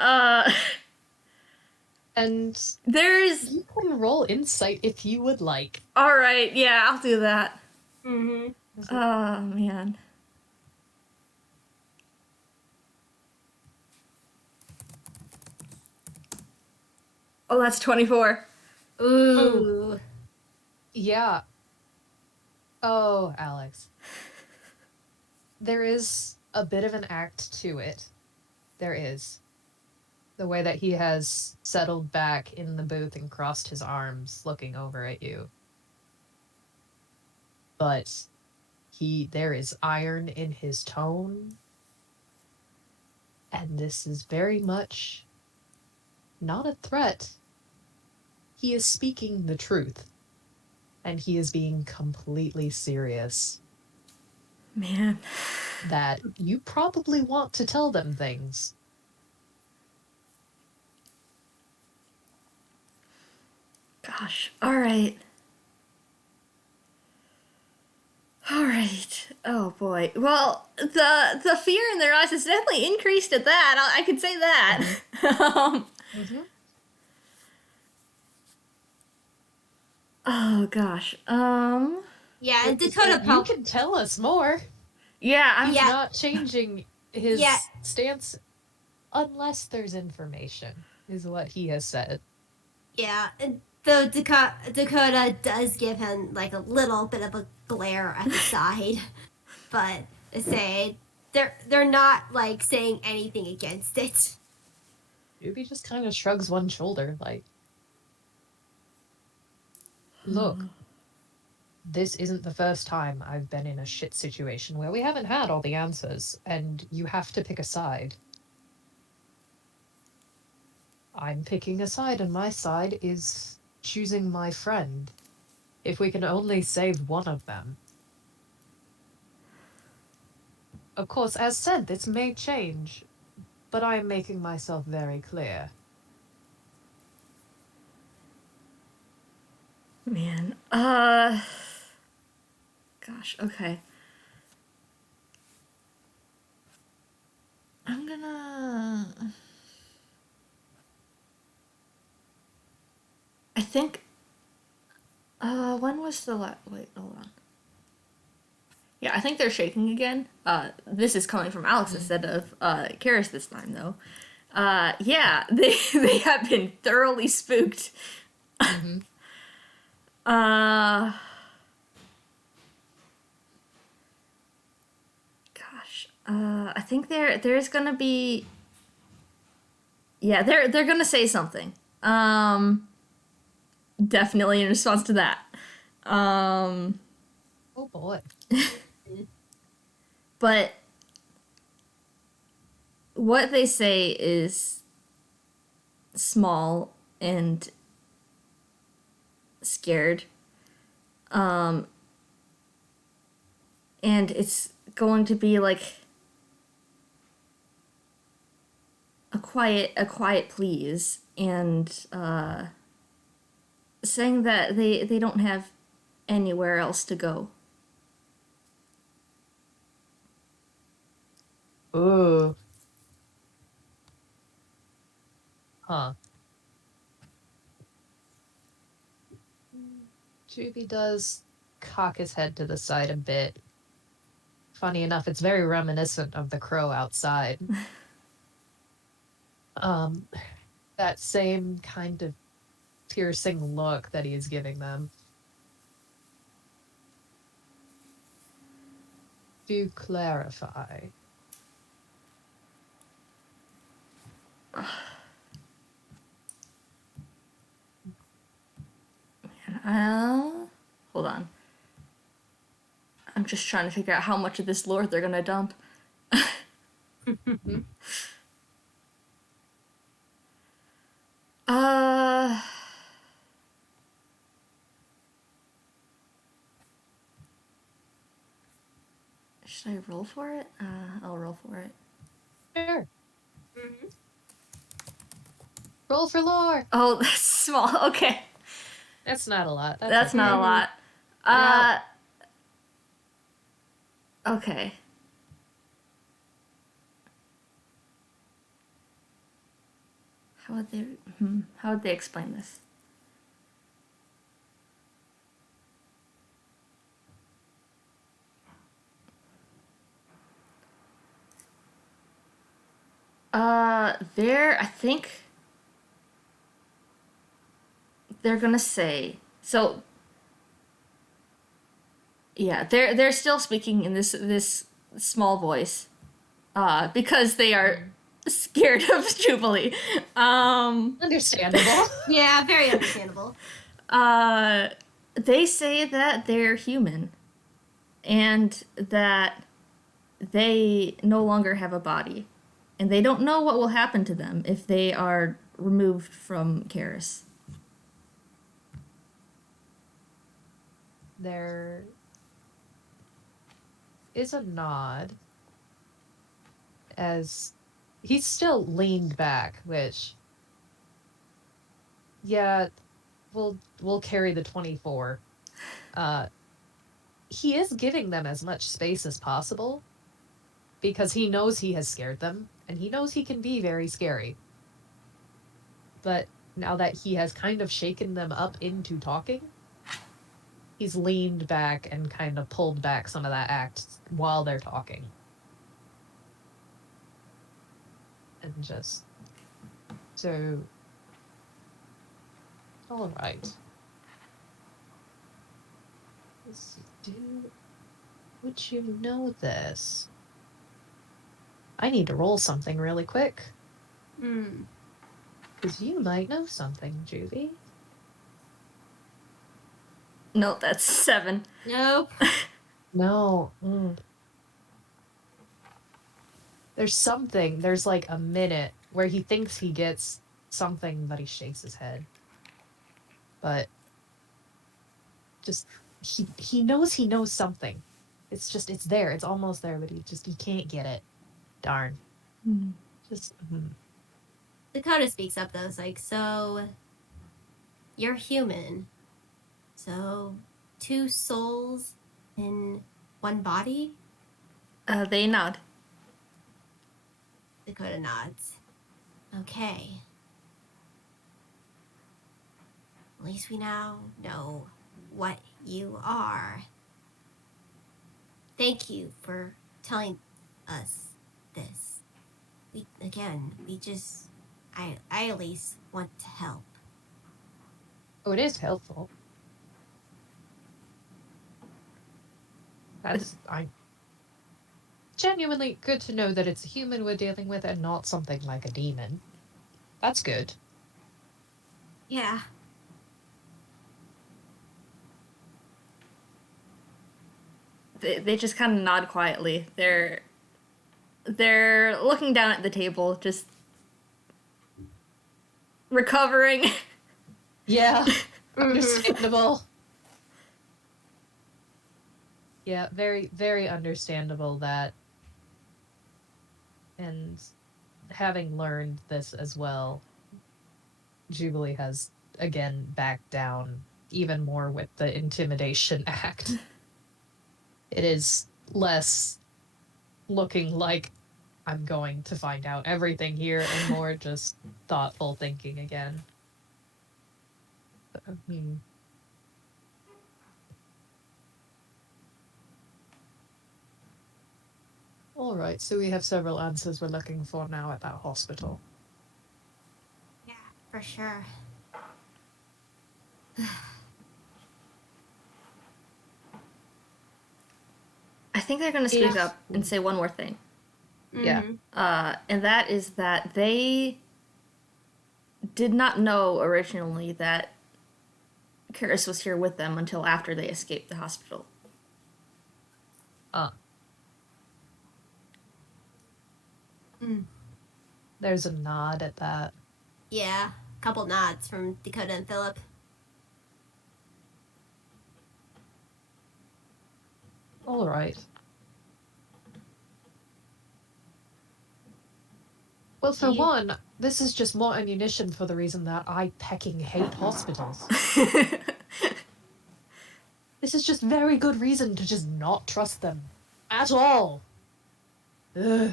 And There's. you can roll insight if you would like. Alright, yeah, I'll do that. Mm-hmm. Oh, man. Oh, that's 24. Ooh. Yeah. Oh, Alex. There is a bit of an act to it. There is. The way that he has settled back in the booth and crossed his arms, looking over at you. But there is iron in his tone. And this is very much not a threat. he is speaking the truth. And he is being completely serious. Man. That you probably want to tell them things. Gosh. All right. All right. Oh boy. Well, the fear in their eyes has definitely increased at that. I could say that. Mm-hmm. Oh gosh. Yeah, and It's Dakota like, you can tell us more. Yeah, I'm He's Yeah. not changing his Yeah. stance unless there's information, is what he has said. Yeah, and though Dakota does give him like a little bit of a glare at the side, but say they're not like saying anything against it. Ruby just kind of shrugs one shoulder, like, look, this isn't the first time I've been in a shit situation where we haven't had all the answers, and you have to pick a side. I'm picking a side, and my side is choosing my friend. If we can only save one of them. Of course, as said, this may change, but I am making myself very clear. Man. Gosh, okay. I'm gonna... I think... when was the last... Wait, hold on. Yeah, I think they're shaking again. This is coming from Alex instead of, Keris this time, though. Yeah, they have been thoroughly spooked. Mm-hmm. Gosh, I think there's gonna be... Yeah, they're gonna say something. Definitely in response to that. Oh boy. But what they say is small and scared. And it's going to be like a quiet please, and saying that they don't have anywhere else to go. Ooh. Huh. Juby does cock his head to the side a bit. Funny enough, it's very reminiscent of the crow outside. That same kind of piercing look that he is giving them. To clarify. Hold on. I'm just trying to figure out how much of this lore they're gonna dump. Should I roll for it? I'll roll for it. Sure. Mm-hmm. Roll for lore. Oh, that's small. Okay. That's not a lot. That's okay. not a lot. Yeah. Okay. How would they explain this? I think they're gonna say, so yeah, they're still speaking in this small voice, because they are scared of Jubilee. Understandable. Yeah, very understandable. They say that they're human, and that they no longer have a body, and they don't know what will happen to them if they are removed from Keris. there is a nod as he's still leaned back, which, yeah, we'll carry the 24. He is giving them as much space as possible because he knows he has scared them and he knows he can be very scary. But now that he has kind of shaken them up into talking, he's leaned back and kind of pulled back some of that act while they're talking. And just, so, all right. Would you know this? I need to roll something really quick. Because you might know something, Juvie. No, that's 7. Nope. No. There's like a minute where he thinks he gets something, but he shakes his head. But just, he knows something. It's just, it's there. It's almost there, but he can't get it. Darn. Just, Dakota speaks up though. It's like, so you're human. So 2 souls in 1 body? They nod. Dakota nods. Okay. At least we now know what you are. Thank you for telling us this. I at least want to help. oh, it is helpful. I'm genuinely good to know that it's a human we're dealing with and not something like a demon. That's good. Yeah. They just kind of nod quietly. They're looking down at the table, just recovering. Yeah, understandable. Yeah, very, very understandable that. And having learned this as well, Jubilee has again backed down even more with the intimidation act. It is less looking like I'm going to find out everything here and more just thoughtful thinking again. All right, so we have several answers we're looking for now at that hospital. Yeah, for sure. I think they're going to speak up and say one more thing. Yeah. And that is that they did not know originally that Keris was here with them until after they escaped the hospital. There's a nod at that. Yeah, a couple nods from Dakota and Phillip. All right. Well, for one, this is just more ammunition for the reason that I pecking hate hospitals. This is just very good reason to just not trust them. At all. Ugh.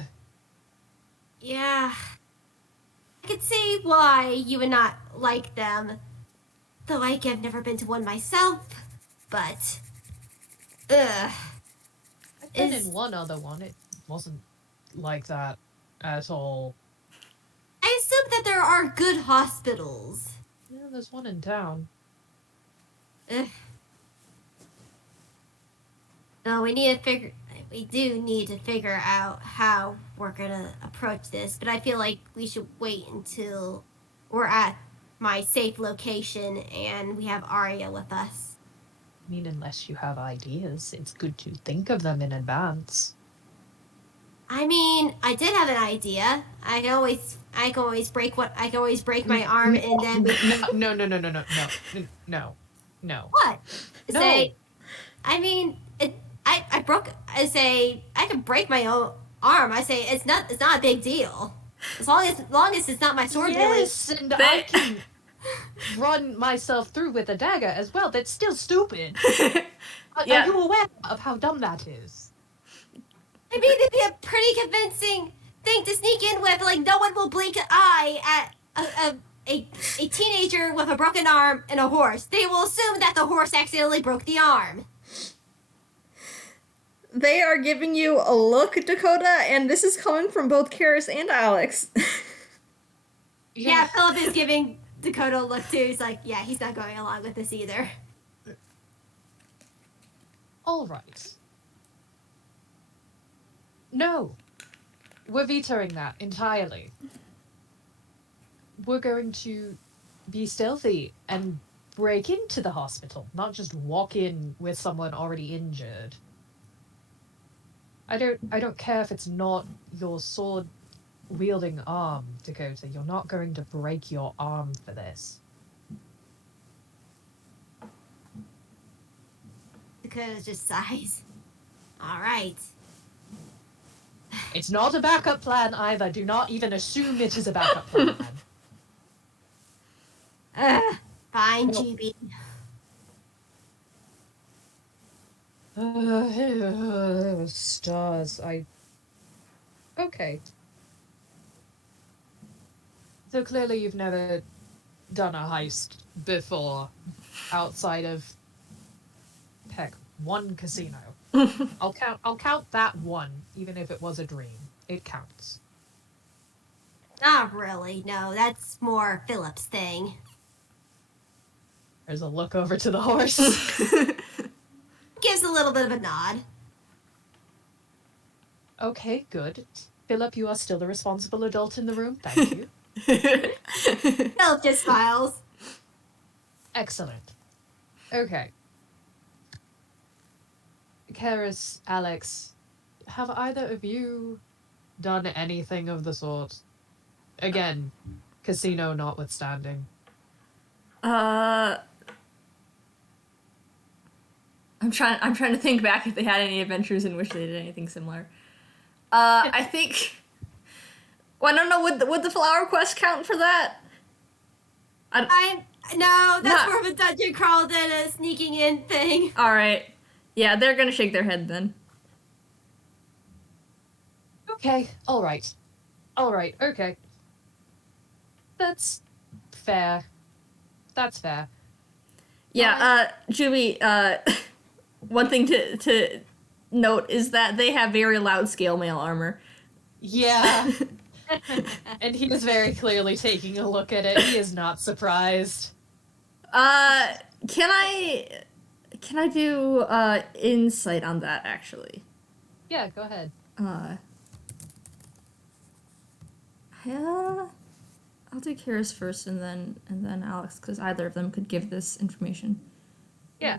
Yeah. I could see why you would not like them. Though I've never been to one myself. But... Ugh. I've been in one other one. It wasn't like that at all. I assume that there are good hospitals. Yeah, there's one in town. Ugh. No, we do need to figure out how we're gonna approach this, but I feel like we should wait until we're at my safe location and we have Arya with us. I mean, unless you have ideas, it's good to think of them in advance. I mean, I did have an idea. I can always break my arm and then No. what? No. I mean, I broke. I could break my own arm. I say it's not a big deal. As long as it's not my sword blade. Yes, and I can run myself through with a dagger as well. That's still stupid. Yeah. Are you aware of how dumb that is? I mean, it'd be a pretty convincing thing to sneak in with. Like, no one will blink an eye at a teenager with a broken arm and a horse. They will assume that the horse accidentally broke the arm. They are giving you a look, Dakota, and this is coming from both Keris and Alex. Yeah, Philip is giving Dakota a look too. He's like, yeah, he's not going along with this either. All right. No. We're vetoing that entirely. We're going to be stealthy and break into the hospital, not just walk in with someone already injured. I don't care if it's not your sword wielding arm, Dakota. You're not going to break your arm for this. Dakota just sighs. All right. It's not a backup plan either. Do not even assume it is a backup plan. Fine, GB. Stars. Okay. So clearly you've never done a heist before outside of, heck, one casino. I'll count that one, even if it was a dream. It counts. Not really. No, that's more Philip's thing. There's a look over to the horse. Gives a little bit of a nod. Okay, good. Philip, you are still the responsible adult in the room. Thank you. Philip just smiles. Excellent. Okay. Keris, Alex, have either of you done anything of the sort? Again, casino notwithstanding. I'm trying to think back if they had any adventures in which they did anything similar. I think. Well, I don't know. Would the flower quest count for that? No, that's more of a dungeon crawl than a sneaking in thing. All right. Yeah, they're gonna shake their head then. Okay, alright. Alright, okay. That's fair. That's fair. Yeah, Julie, one thing to note is that they have very loud scale mail armor. Yeah. And he is very clearly taking a look at it. He is not surprised. Can I do insight on that actually? Yeah, go ahead. Yeah, I'll do Keris first and then Alex, because either of them could give this information. Yeah.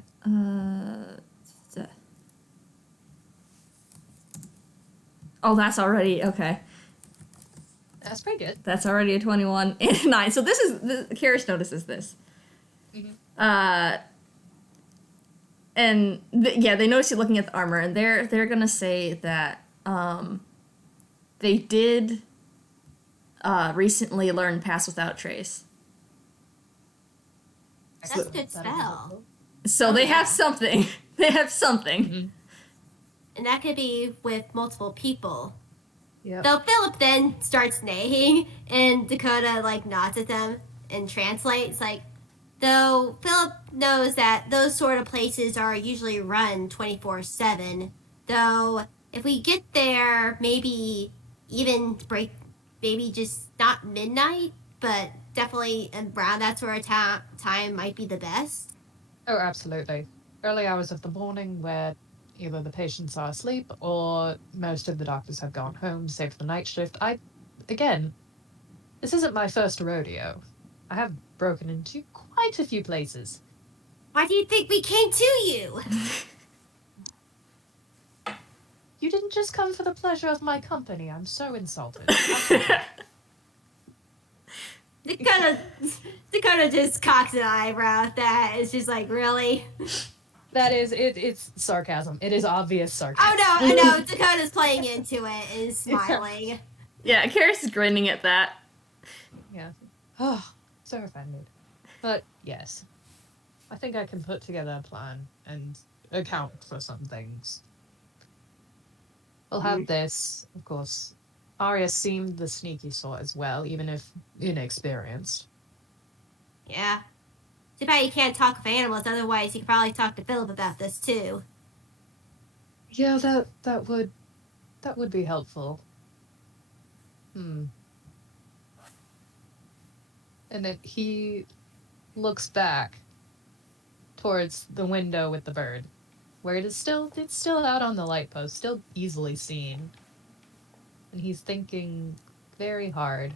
Oh, that's already okay. That's pretty good. That's already a 21 and a 9. So this is Keris notices this. Mm-hmm. And they notice you looking at the armor, and they're gonna say that they did recently learn Pass Without Trace. That's a good spell. So they have something. They have something. Mm-hmm. And that could be with multiple people. Yep. So Philip then starts neighing, and Dakota nods at them and translates though Philip knows that those sort of places are usually run 24/7. Though if we get there, maybe just not midnight, but definitely around that sort of time might be the best. Oh, absolutely. Early hours of the morning where either the patients are asleep or most of the doctors have gone home, save for the night shift. Again, this isn't my first rodeo. I have broken into quite a few places. Why do you think we came to you? You didn't just come for the pleasure of my company. I'm so insulted. Dakota just cocks an eyebrow at that. It's just really? That is it. It's sarcasm. It is obvious sarcasm. Oh no, I know. Dakota's playing into it and Yeah. smiling. Yeah, Keris is grinning at that. Yeah. Oh, so offended. But yes, I think I can put together a plan and account for some things. We'll have this, of course. Arya seemed the sneaky sort as well, even if inexperienced. Yeah. Too bad you can't talk with animals, otherwise you could probably talk to Philip about this too. Yeah, that would be helpful. Hmm. And then he looks back towards the window with the bird, where it's still out on the light post, still easily seen. And he's thinking very hard.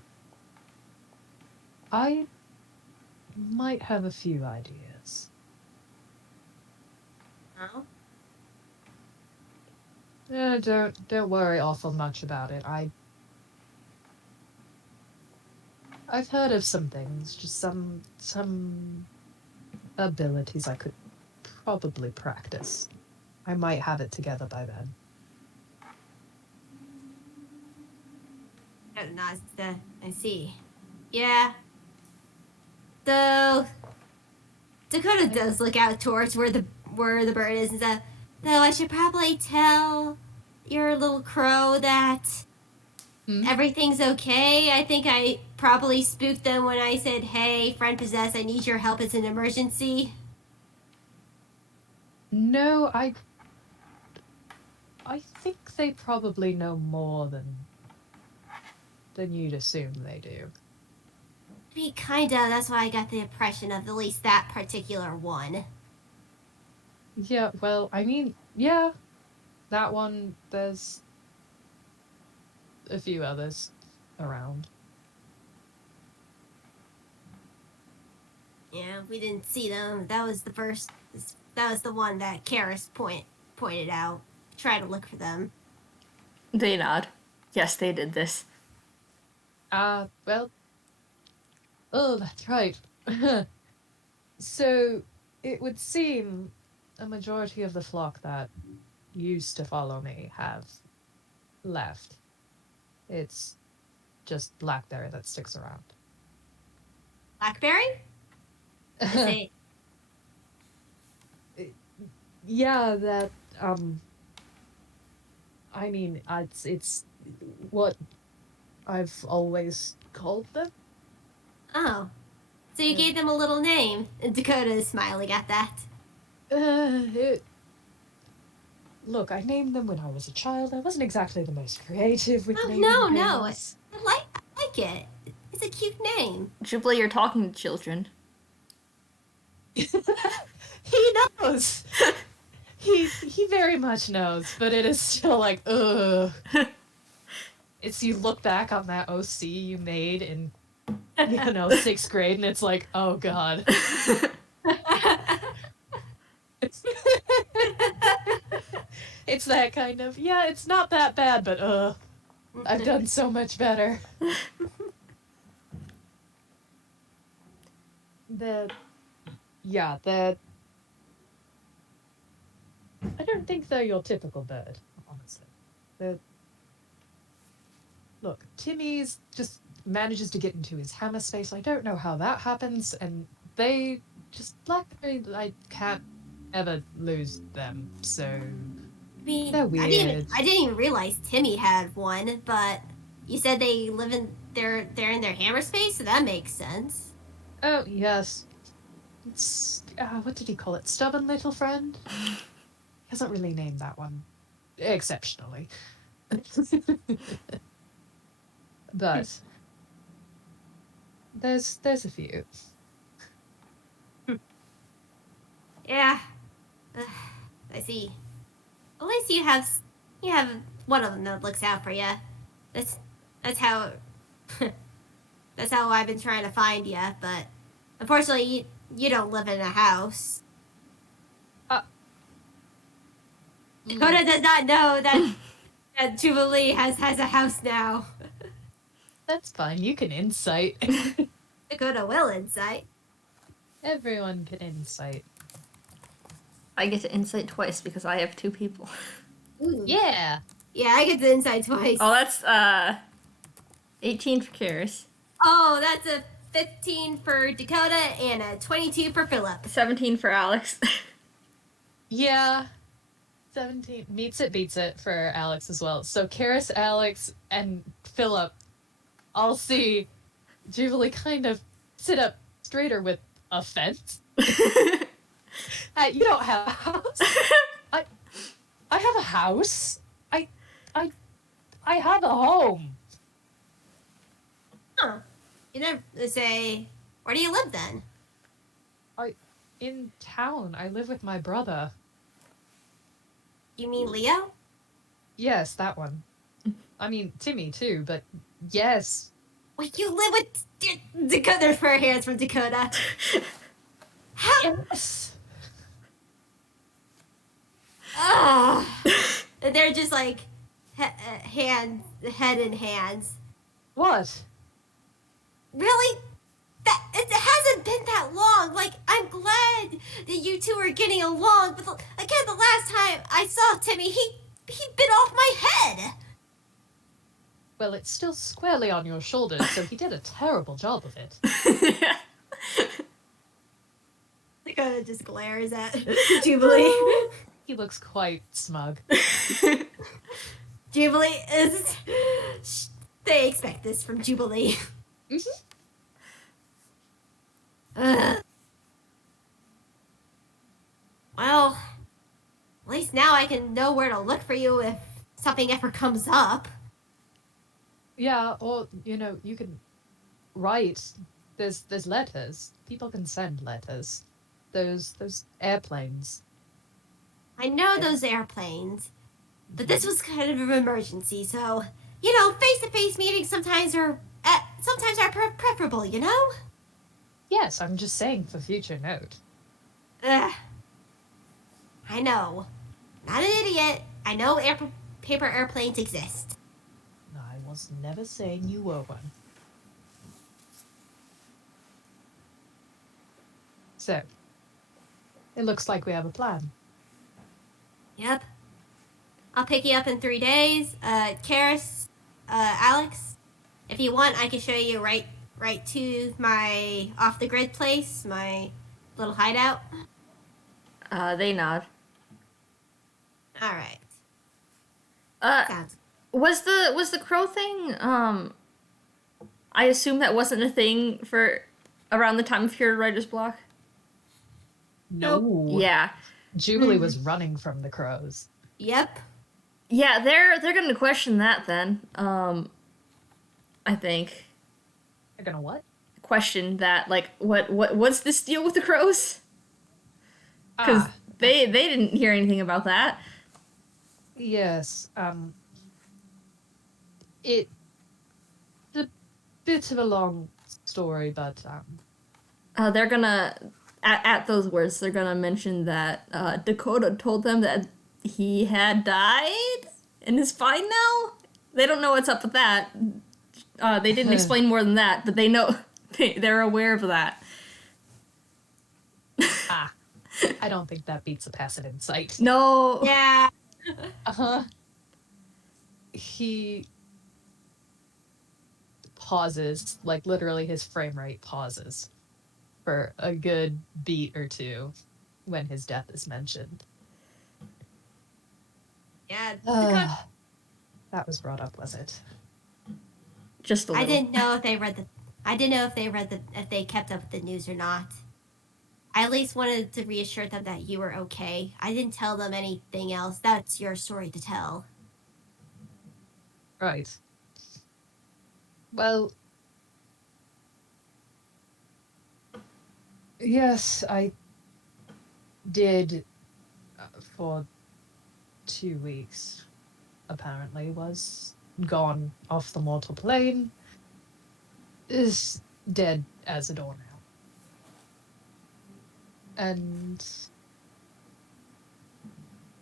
I might have a few ideas. No? Don't worry awful much about it. I've heard of some things, just some abilities I could probably practice. I might have it together by then. Dakota nods. I see. Yeah. So Dakota does look out towards where the bird is and says, though I should probably tell your little crow that Hmm? everything's okay. I think I probably spooked them when I said, hey, friend possessed, I need your help. It's an emergency. No, I think they probably know more than you'd assume they do. I mean, kinda. That's why I got the impression of at least that particular one. Yeah, well, I mean, yeah, that one, there's a few others around. Yeah, we didn't see them. That was the first. That was the one that Keris pointed out. Try to look for them. They nod. Yes, they did this. Well, oh, that's right. So, it would seem a majority of the flock that used to follow me have left. It's just Blackberry that sticks around. Blackberry? I say, Yeah, that I mean, it's what I've always called them. oh. So you gave them a little name. And Dakota is smiling at that. It, look, I named them when I was a child. I wasn't exactly the most creative with Oh, naming no. things. I like it. It's a cute name. Jubilee, you're talking to children. He knows. He very much knows, but it is still like, ugh. It's you look back on that OC you made in, sixth grade, and it's like, oh god. It's that kind of, yeah, it's not that bad, but I've done so much better. That I don't think they're your typical bird, honestly. Look, Timmy's just manages to get into his hammer space. I don't know how that happens, and they just Blackberry. I can't ever lose them. So I mean, they're weird. I didn't even realize Timmy had one, but you said they live in they're in their hammer space, so that makes sense. Oh yes, it's what did he call it? Stubborn little friend. He hasn't really named that one exceptionally. But there's a few. Yeah. I see. At least you have one of them that looks out for you. That's how that's how I've been trying to find you, but unfortunately you don't live in a house. Dakota does not know that that Jubilee has a house now. That's fine. You can insight. Dakota will insight. Everyone can insight. I get to insight twice because I have 2 people. Ooh. Yeah. Yeah, I get the inside twice. Oh, that's 18 for Keris. Oh, that's a 15 for Dakota and a 22 for Phillip. 17 for Alex. Yeah. 17 beats it for Alex as well. So Keris, Alex, and Phillip all see Jubilee kind of sit up straighter with a fence. You don't have a house. I have a house. I have a home. Huh. You never say, where do you live then? In town. I live with my brother. You mean Leo? Yes, that one. I mean, Timmy too, but yes. Wait, you live with Dakota? There's prayer hands from Dakota. How? Yes. Ugh. They're just like hands, head in hands. What? Really? That it hasn't been that long. Like, I'm glad that you two are getting along, but again, the last time I saw Timmy, he bit off my head. Well, it's still squarely on your shoulders, so he did a terrible job of it. Dakota just glares at Jubilee. He looks quite smug. Jubilee is. They expect this from Jubilee. Mm-hmm. Well, at least now I can know where to look for you if something ever comes up. Yeah, or you can write. There's letters. People can send letters. Those airplanes. I know those airplanes, but this was kind of an emergency, so face-to-face meetings sometimes are preferable, Yes, I'm just saying for future note. Ugh. I know. Not an idiot. I know paper airplanes exist. I was never saying you were one. So, it looks like we have a plan. Yep. I'll pick you up in 3 days. Keris, Alex, if you want, I can show you right to my off-the-grid place, my little hideout. They nod. All right. Sounds. Was the crow thing? I assume that wasn't a thing for around the time of your writer's block. No. Yeah. Jubilee was running from the crows. Yep. Yeah, they're gonna question that then. I think. They're gonna what? Question that, like, what's this deal with the crows? Because they didn't hear anything about that. Yes. It's a bit of a long story, but They're gonna at those words they're gonna mention that Dakota told them that he had died and is fine now. They don't know what's up with that. They didn't explain more than that, but they know they're aware of that. I don't think that beats a passive insight. No. Yeah. He pauses, like literally his frame rate pauses for a good beat or two when his death is mentioned. Yeah. That was brought up, was it? Just a little. I didn't know if they read the. I didn't know if they kept up with the news or not. I at least wanted to reassure them that you were okay. I didn't tell them anything else. That's your story to tell. Right. Well, yes, I did for 2 weeks, apparently, was gone off the mortal plane, is dead as a doornail. And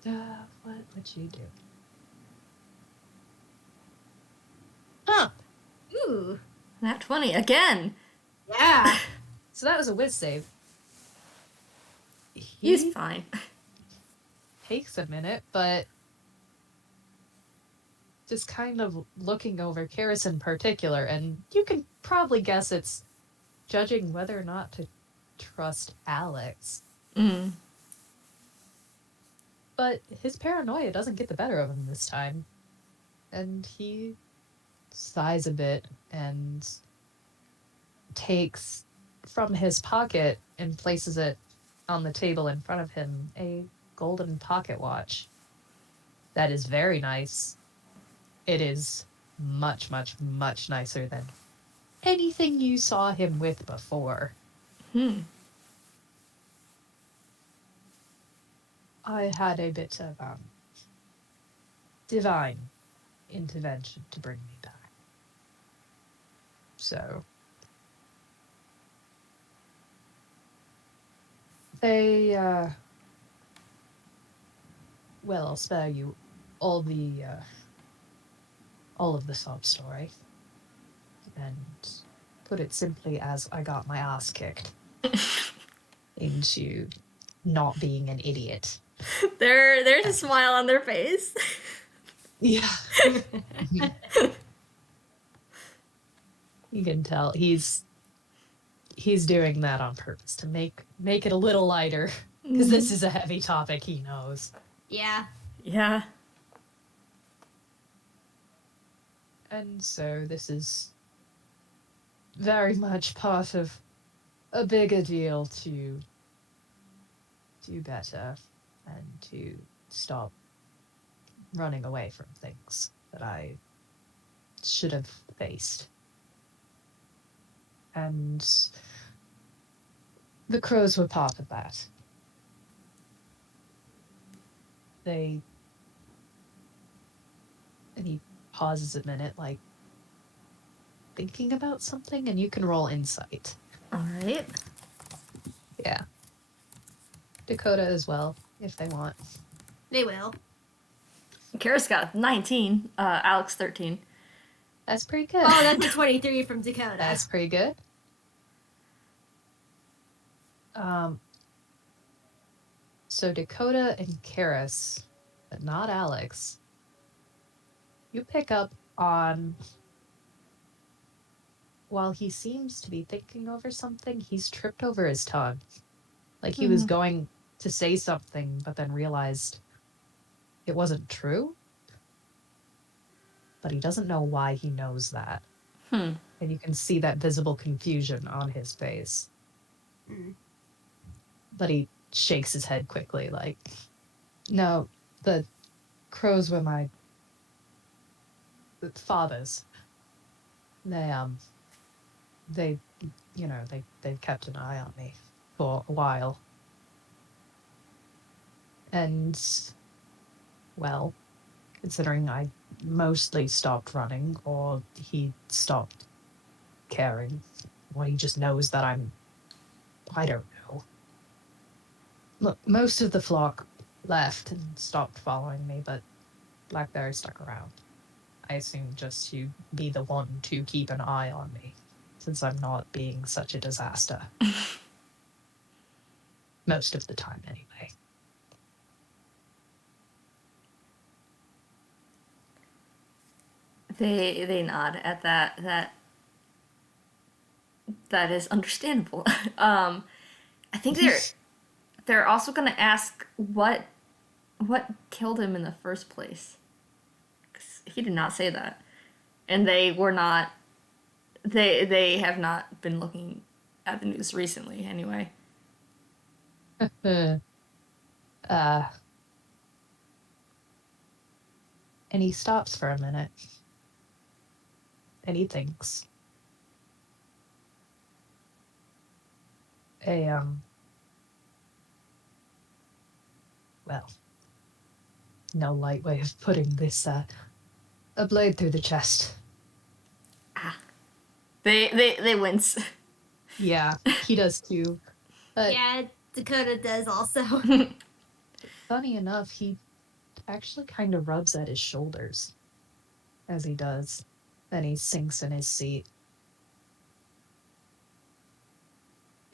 what would you do? Huh. Ooh. Nat 20 again. Yeah. So that was a whiz save. He's fine. takes a minute, but just kind of looking over Keris in particular, and you can probably guess it's judging whether or not to trust Alex. Mm. But his paranoia doesn't get the better of him this time. And he sighs a bit and takes from his pocket and places it on the table in front of him a golden pocket watch. That is very nice. It is much, much, much nicer than anything you saw him with before. I had a bit of divine intervention to bring me back. So they well, I'll spare you all of the sob story and put it simply as I got my ass kicked into not being an idiot. There's a smile on their face. Yeah. You can tell he's doing that on purpose to make it a little lighter because this is a heavy topic, he knows. Yeah. Yeah. And so this is very much part of a bigger deal to do better and to stop running away from things that I should have faced. And the crows were part of that. And he pauses a minute, like thinking about something, and you can roll insight. All right. Yeah. Dakota as well, if they want. They will. Keris got 19, Alex 13. That's pretty good. Oh, that's a 23 from Dakota. That's pretty good. So Dakota and Keris, but not Alex, you pick up on, while he seems to be thinking over something, he's tripped over his tongue. Like he was going to say something, but then realized it wasn't true. But he doesn't know why he knows that. And you can see that visible confusion on his face. But he shakes his head quickly, like, no, the crows were my fathers. They kept an eye on me for a while. And, well, considering I mostly stopped running, or he stopped caring, or he just knows that I don't know. Look, most of the flock left and stopped following me, but Blackberry stuck around. I assume just to be the one to keep an eye on me, since I'm not being such a disaster. Most of the time, anyway. They nod at that. That is understandable. I think they're also gonna ask what killed him in the first place. 'Cause he did not say that, and they were not. They have not been looking at the news recently, anyway. And he stops for a minute. And he thinks. Well, no light way of putting this, a blade through the chest. They wince. Yeah, he does too. But Yeah, Dakota does also. funny enough, he actually kind of rubs at his shoulders as he does. Then he sinks in his seat.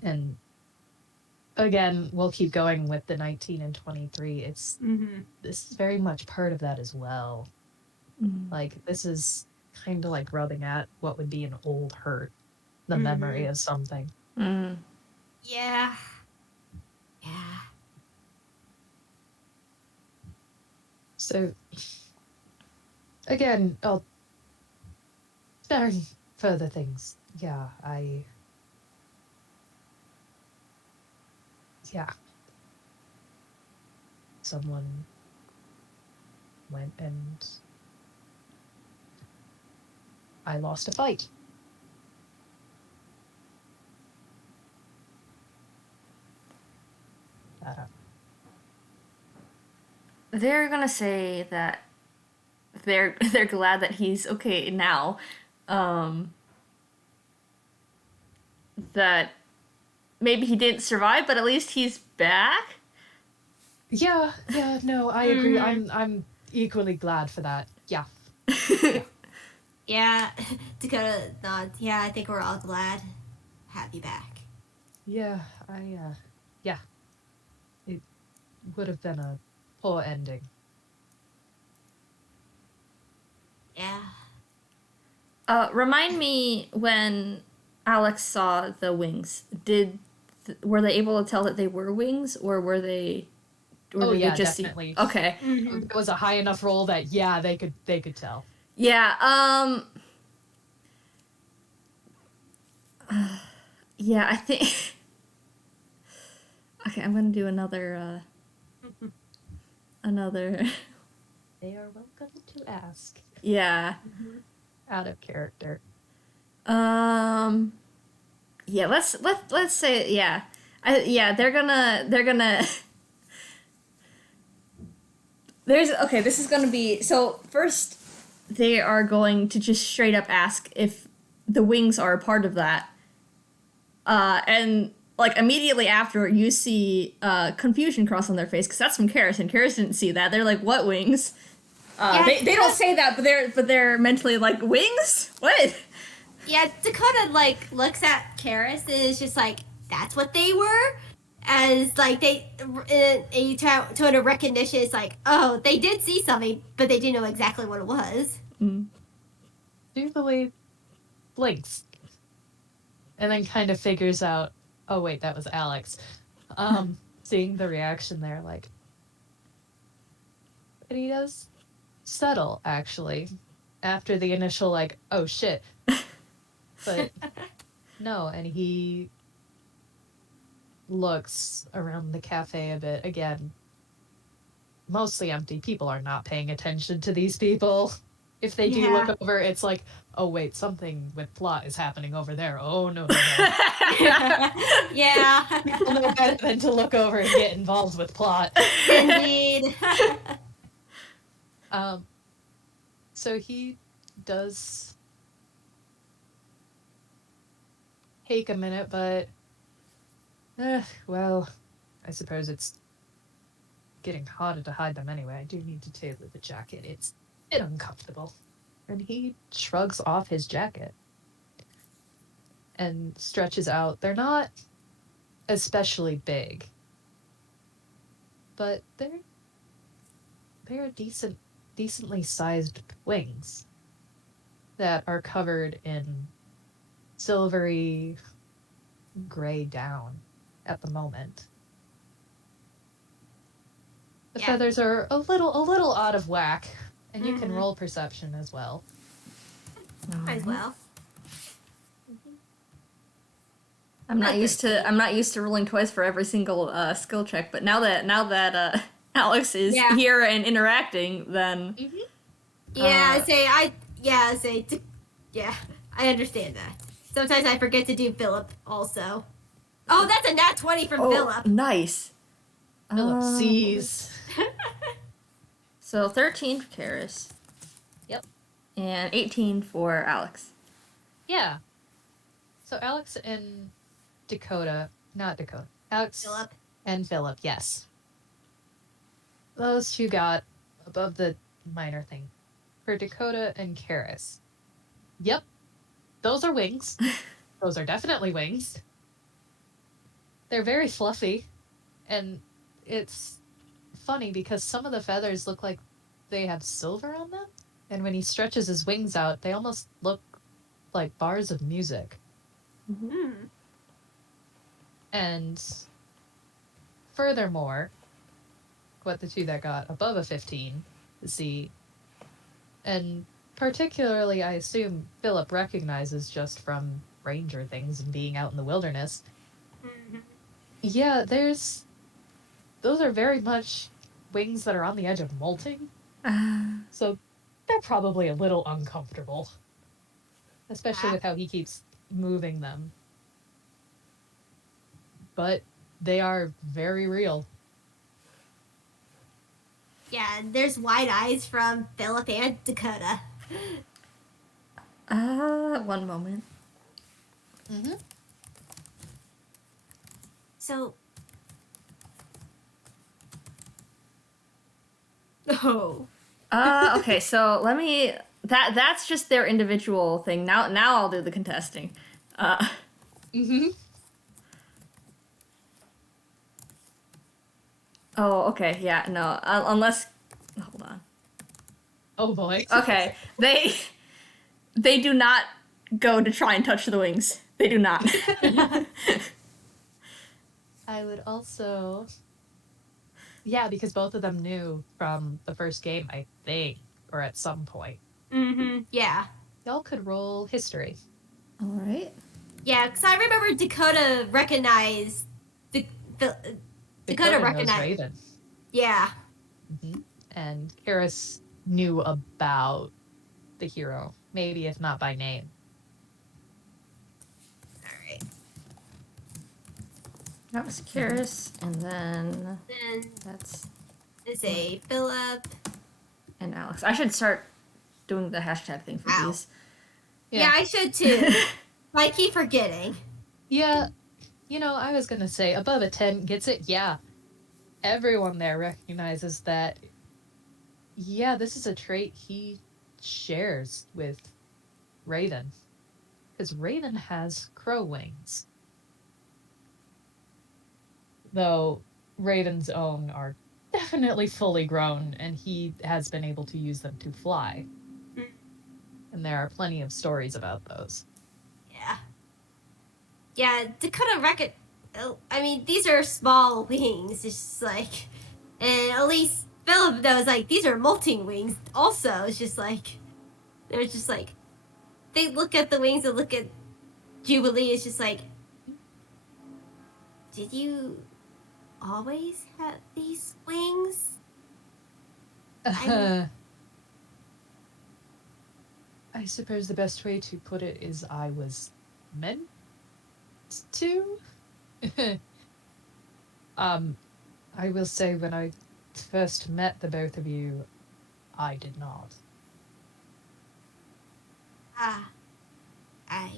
And again, we'll keep going with the 19 and 23. It's this is very much part of that as well. Like, this is kind of like rubbing at what would be an old hurt, the memory of something. Yeah. Yeah. So, again, very further things. Yeah, yeah. Someone went and I lost a fight. They're gonna say that they're glad that he's okay now. That maybe he didn't survive, but at least he's back. Yeah, no, I agree. I'm equally glad for that. Yeah. Yeah. Dakota nods. Yeah, I think we're all glad. Happy back. Yeah, yeah. It would have been a poor ending. Yeah. Remind me when Alex saw the wings. Were they able to tell that they were wings, or were they? Or did they just definitely. Okay. It was a high enough roll that they could tell. Yeah. Yeah, I think. Okay, I'm gonna do another. Another. They are welcome to ask. Yeah. Out of character. Yeah. Let's say yeah. They're gonna. This is gonna be so. First, they are going to just straight up ask if the wings are a part of that. And like immediately after, you see confusion cross on their face because that's from Keris, and Keris didn't see that. They're like, "What wings?" They don't say that, but they're mentally like, "Wings? What?" Yeah, Dakota like looks at Keris and is just like, "That's what they were." As like they, a tone of recognition is like, "Oh, they did see something, but they didn't know exactly what it was." Jubilee blinks, and then kind of figures out, oh wait, that was Alex. Seeing the reaction there, like, but he does settle actually after the initial like, oh shit, but no, and he looks around the cafe a bit again. Mostly empty. People are not paying attention to these people. If they do look over, it's like, oh wait, something with plot is happening over there. Oh no. Yeah. People know better than to look over and get involved with plot. Indeed. So he does take a minute, but well, I suppose it's getting harder to hide them anyway. I do need to tailor the jacket. It's a bit uncomfortable. And he shrugs off his jacket and stretches out. They're not especially big, but they're decently sized wings that are covered in silvery gray down at the moment. The feathers are a little out of whack, and you can roll perception as well. Might as well. I'm not used to rolling twice for every single skill check, but now that Alex is here and interacting, then I understand that. Sometimes I forget to do Philip also. Oh, that's a nat 20 from Philip. Nice. Philip sees. So 13 for Keris. Yep. And 18 for Alex. Yeah. So Alex and Alex and Philip, yes. Those two got above the minor thing. For Dakota and Keris. Yep. Those are wings. Those are definitely wings. They're very fluffy, and it's funny because some of the feathers look like they have silver on them, and when he stretches his wings out, they almost look like bars of music. Hmm. And furthermore, what the two that got above a 15 see, and particularly I assume Philip recognizes just from ranger things and being out in the wilderness. Mhm. Yeah, those are very much wings that are on the edge of molting. So they're probably a little uncomfortable, especially Ah. with how he keeps moving them. But they are very real. Yeah, there's wide eyes from Philip and Dakota. One moment. Mm-hmm. So. Oh. Okay, so let me. That's just their individual thing. Now I'll do the contesting. Mm-hmm. Oh, okay, yeah, no, unless. Hold on. Oh boy. Okay, they do not go to try and touch the wings. They do not. I would also. Yeah, because both of them knew from the first game, I think, or at some point. Mm-hmm. Yeah. Y'all could roll history. All right. Yeah, because I remember Dakota recognized the Dakota Knows recognized. Raven. Yeah. Mm-hmm. And Keris knew about the hero, maybe if not by name. All right. That was Keris, and then Then that's is a Philip. and Alex. I should start doing the hashtag thing for Ow. these. Yeah, I should too. I keep forgetting. Yeah, I was gonna say above a 10 gets it. Yeah, everyone there recognizes that. Yeah, this is a trait he shares with Raven, because Raven has crow wings, though Raven's own are definitely fully grown, and he has been able to use them to fly. Mm. And there are plenty of stories about those. Yeah. Yeah, Dakota reckon. I mean, these are small wings. It's just like, and at least Philip knows like these are molting wings. Also, it's just like they're just like they look at the wings and look at Jubilee. It's just like, did you always have these wings? I suppose the best way to put it is I was meant to. I will say when I first met the both of you, I did not. Ah, I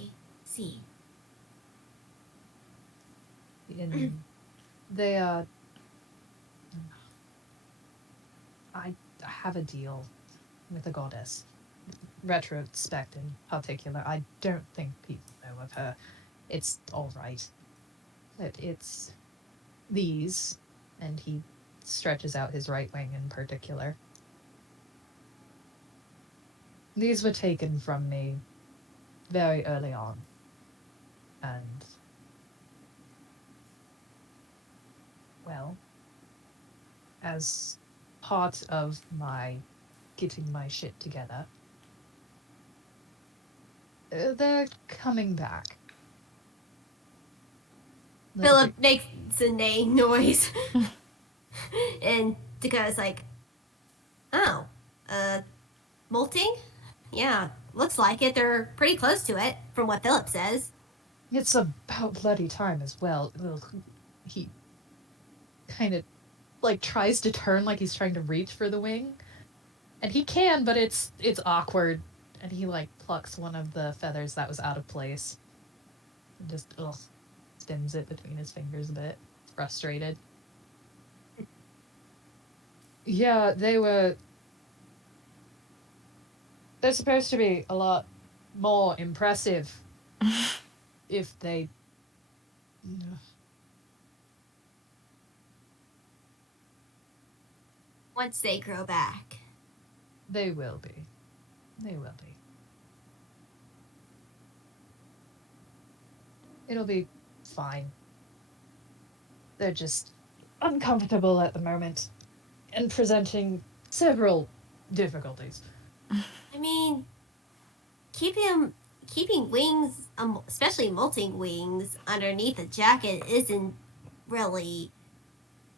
see. In they I have a deal with a goddess. Retrospect in particular, I don't think people know of her. It's all right. But it's these, and he stretches out his right wing in particular. These were taken from me very early on, and well, as part of my getting my shit together, they're coming back. Philip makes a neighing noise, and Dakota's like, "Oh, molting? Yeah, looks like it. They're pretty close to it, from what Philip says." It's about bloody time as well. Ugh. He kind of tries to turn like he's trying to reach for the wing, and he can, but it's awkward. And he plucks one of the feathers that was out of place, and just spins it between his fingers a bit, frustrated. Yeah, they're supposed to be a lot more impressive if they Once they grow back. They will be. They will be. It'll be fine. They're just uncomfortable at the moment and presenting several difficulties. I mean, keeping wings, especially molting wings, underneath a jacket isn't really.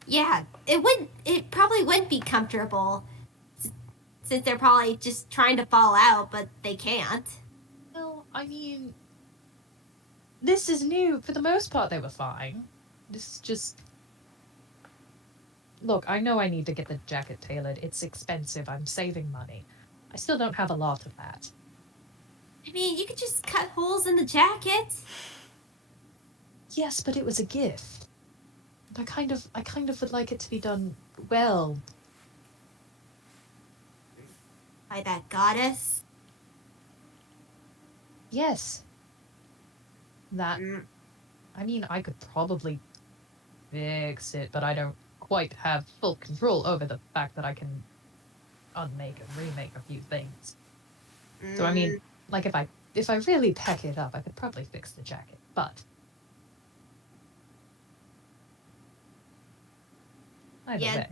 Yeah, it probably wouldn't be comfortable, since they're probably just trying to fall out, but they can't. Well, I mean, this is new. For the most part, they were fine. This is just. Look, I know I need to get the jacket tailored. It's expensive. I'm saving money. I still don't have a lot of that. I mean, you could just cut holes in the jacket. Yes, but it was a gift. I kind of would like it to be done well. By that goddess. Yes. That. I mean, I could probably fix it, but I don't quite have full control over the fact that I can unmake and remake a few things. So I mean, like if I really pack it up, I could probably fix the jacket, but either way.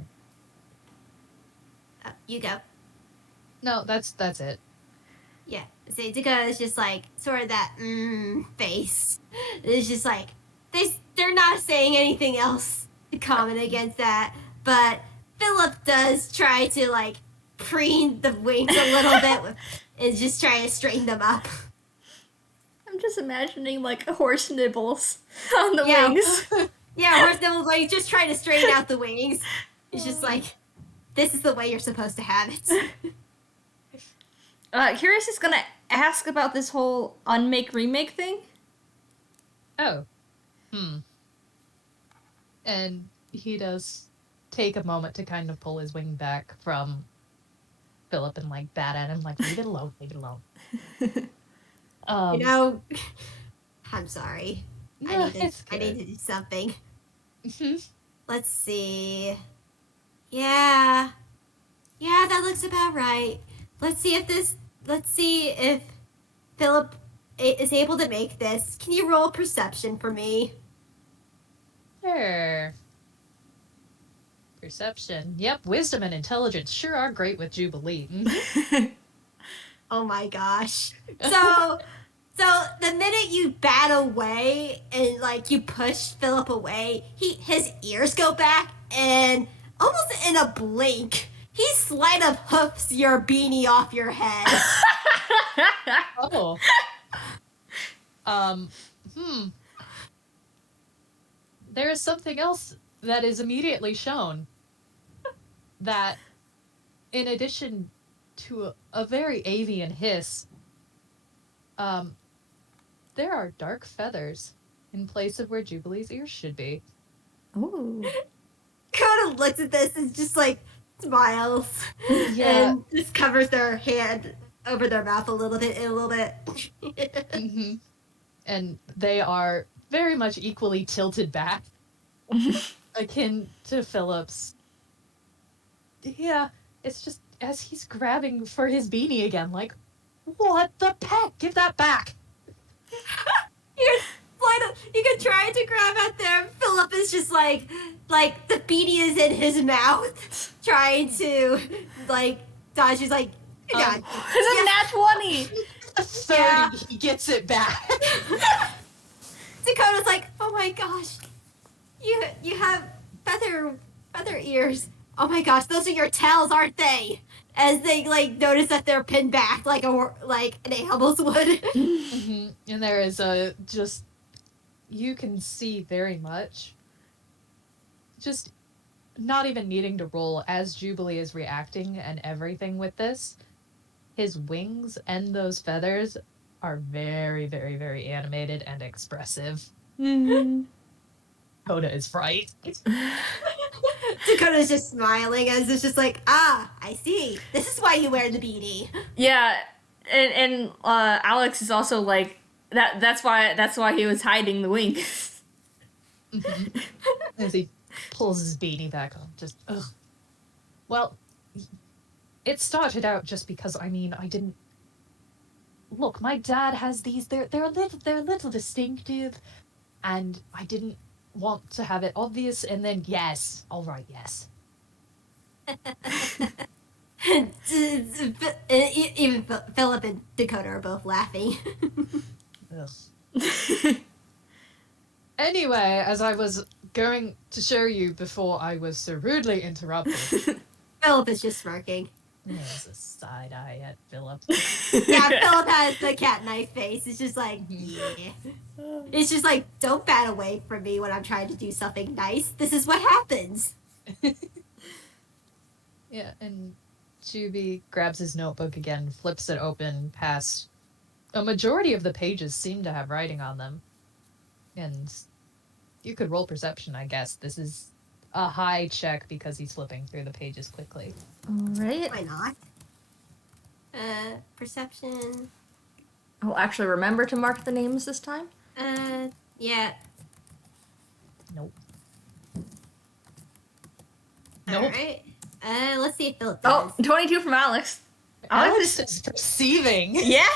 You go. No, that's it. Yeah, so Dakota is just like sort of that face. It's just like they're not saying anything else to comment against that, but Philip does try to like preen the wings a little bit and just try to straighten them up. I'm just imagining like a horse nibbles on the wings. Yeah, horse nibbles like just trying to straighten out the wings. It's just like, this is the way you're supposed to have it. Keris is gonna ask about this whole unmake remake thing. Oh. And he does take a moment to kind of pull his wing back from Philip and like bat at him, like, leave it alone, leave it alone. You know, I'm sorry. No, I need to do something. Let's see. Yeah, that looks about right. Let's see if Philip is able to make this. Can you roll perception for me? Sure. Perception. Yep, wisdom and intelligence sure are great with Jubilee. Oh my gosh. So the minute you bat away and like you push Philip away, his ears go back and almost in a blink, he sleight of hoofs your beanie off your head. Oh. There is something else that is immediately shown. That, in addition to a very avian hiss, there are dark feathers in place of where Jubilee's ears should be. Ooh. Coda looks at this and just like smiles. Yeah. And just covers their hand over their mouth a little bit. And they are very much equally tilted back, akin to Philip's. Yeah, it's just as he's grabbing for his beanie again, like, what the peck? Give that back! You can try to grab at them. Philip is just like the beanie is in his mouth, trying to like dodge. He's like, God, it's a nat 20. 30, Yeah. he gets it back. Dakota's like, oh my gosh, you have feather ears. Oh my gosh, those are your tails, aren't they? As they like notice that they're pinned back like an animal's would. And there is a just, you can see very much, just not even needing to roll as Jubilee is reacting and everything with this. His wings and those feathers are very, very, very animated and expressive. Dakota is right. Dakota's just smiling as it's just like, I see. This is why you wear the beanie. Yeah, and Alex is also like that's why he was hiding the wings. As he pulls his beanie back on, just ugh. Well, it started out just because, I mean, I didn't... Look, my dad has these, they're a little distinctive, and I didn't want to have it obvious, and then, yes, all right, yes. Even Philip and Dakota are both laughing. Ugh. Anyway, as I was going to show you before I was so rudely interrupted. Philip is just smirking. There's a side eye at Philip. Yeah, Philip has the cat knife face. It's just like, yeah. It's just like, don't bat away from me when I'm trying to do something nice. This is what happens. Yeah, and Juby grabs his notebook again, flips it open past... A majority of the pages seem to have writing on them. And you could roll perception, I guess. This is a high check because he's flipping through the pages quickly. Alright. Why not? Perception. I'll actually remember to mark the names this time. Yeah. Nope. Alright. Let's see if Philip does. Oh, 22 from Alex. Alex is perceiving. Yeah,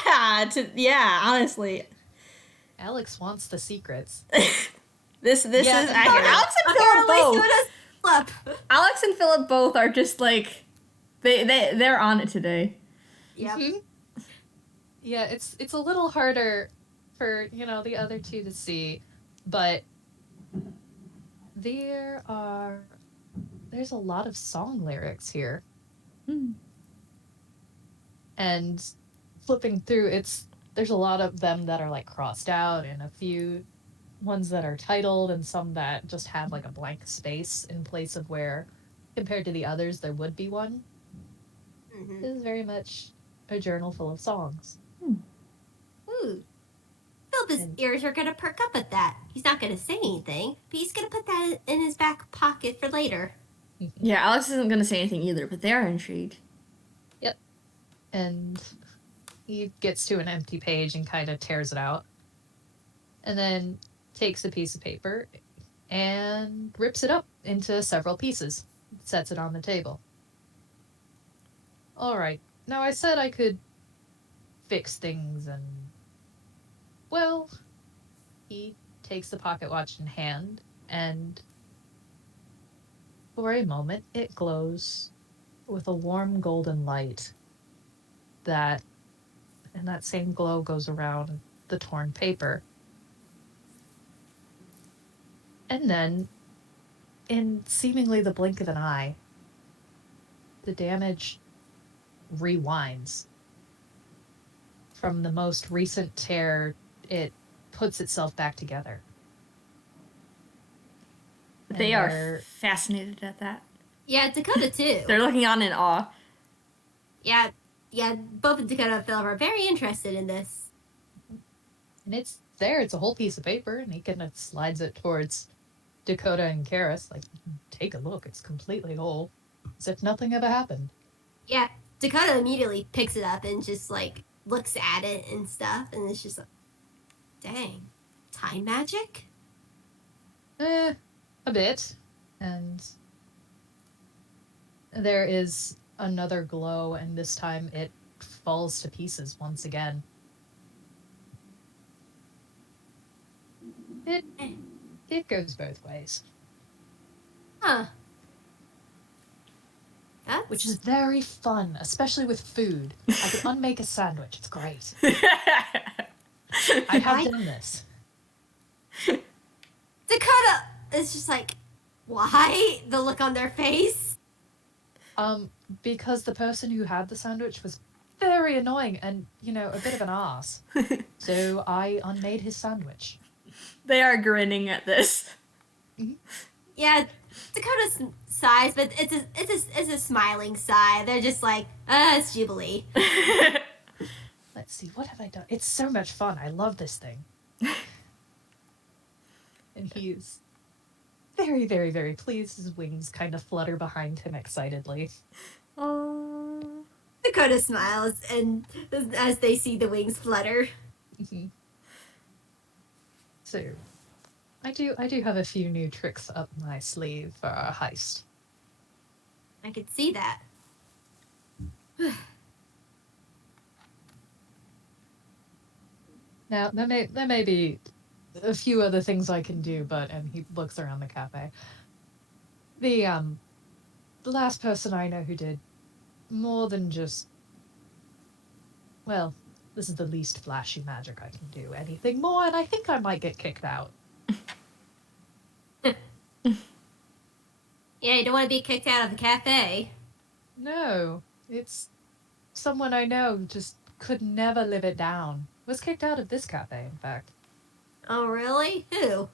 honestly. Alex wants the secrets. This is accurate. Alex and Philip both are just like they're on it today. Yep. Mm-hmm. Yeah, it's a little harder for, the other two to see, but there's a lot of song lyrics here. And flipping through, there's a lot of them that are like crossed out, and a few ones that are titled, and some that just have like a blank space in place of where, compared to the others, there would be one. Mm-hmm. This is very much a journal full of songs. Ooh. Philip's ears are gonna perk up at that. He's not gonna say anything, but he's gonna put that in his back pocket for later. Yeah, Alex isn't gonna say anything either, but they are intrigued. Yep. And he gets to an empty page and kind of tears it out. And then takes a piece of paper and rips it up into several pieces. Sets it on the table. All right. Now, I said I could fix things and... Well, he takes the pocket watch in hand, and for a moment it glows with a warm golden light and that same glow goes around the torn paper. And then, in seemingly the blink of an eye, the damage rewinds. From the most recent tear, it puts itself back together. They are fascinated at that. Yeah, Dakota too. They're looking on in awe. Yeah, both Dakota and Philip are very interested in this. And it's there, it's a whole piece of paper, and he kind of slides it towards Dakota and Keris, like, take a look, it's completely whole, as if nothing ever happened. Yeah, Dakota immediately picks it up and just, like, looks at it and stuff, and it's just like, dang, time magic? A bit. And there is another glow, and this time it falls to pieces once again. It goes both ways. Huh. Which is very fun, especially with food. I can unmake a sandwich. It's great. I have done this. Dakota is just like, why? The look on their face? Because the person who had the sandwich was very annoying and, a bit of an ass. So I unmade his sandwich. They are grinning at this. Yeah, Dakota sighs, but it's a smiling sigh. They're just like, it's Jubilee. Let's see, what have I done? It's so much fun. I love this thing. And he's very, very, very pleased. His wings kind of flutter behind him excitedly. Oh. Dakota smiles, and as they see the wings flutter. So, I do have a few new tricks up my sleeve for our heist. I could see that. Now, there may be a few other things I can do, and he looks around the cafe. The last person I know who did more than just, well, this is the least flashy magic I can do. Anything more, and I think I might get kicked out. Yeah, you don't want to be kicked out of the cafe. No, it's someone I know just could never live it down. Was kicked out of this cafe, in fact. Oh, really? Who?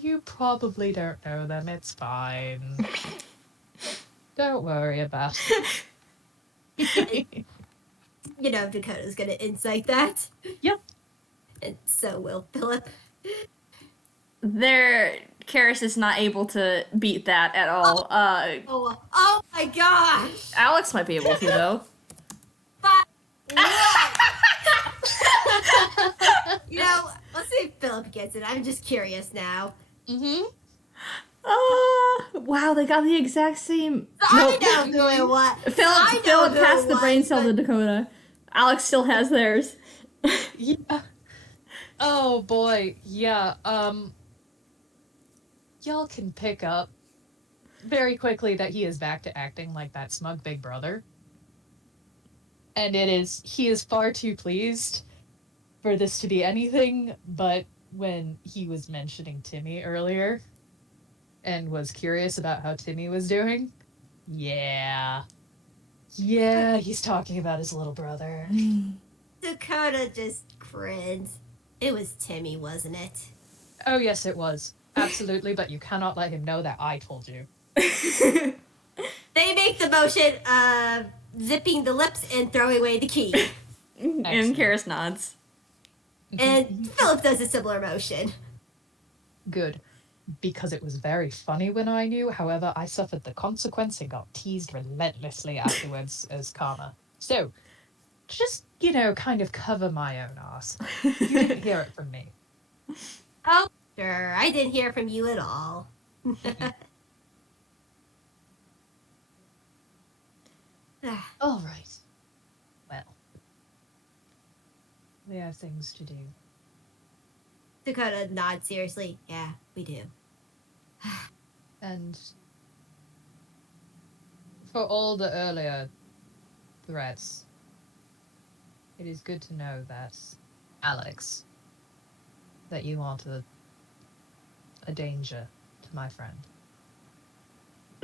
You probably don't know them. It's fine. Don't worry about it. You know Dakota's gonna insight that. Yep. And so will Philip. Keris is not able to beat that at all. Oh my gosh! Alex might be able to, though. But what? You know, let's see if Philip gets it. I'm just curious now. Mm-hmm. Wow, they got the exact same. I know who it was. Philip passed the brain cell to Dakota. Alex still has theirs. Yeah. Oh boy, yeah. Y'all can pick up very quickly that he is back to acting like that smug big brother. And he is far too pleased for this to be anything but when he was mentioning Timmy earlier and was curious about how Timmy was doing. Yeah, he's talking about his little brother. Dakota just grins. It was Timmy, wasn't it? Oh, yes, it was. Absolutely, but you cannot let him know that I told you. They make the motion of zipping the lips and throwing away the key. And Keris nods. And Philip does a similar motion. Good. Because it was very funny when I knew. However, I suffered the consequence and got teased relentlessly afterwards as karma. So, just, kind of cover my own ass. You didn't hear it from me. Oh, sure. I didn't hear from you at all. All right. Well, we have things to do. Dakota nods seriously. Yeah, we do. And for all the earlier threats, it is good to know that, Alex, that you aren't a danger to my friend.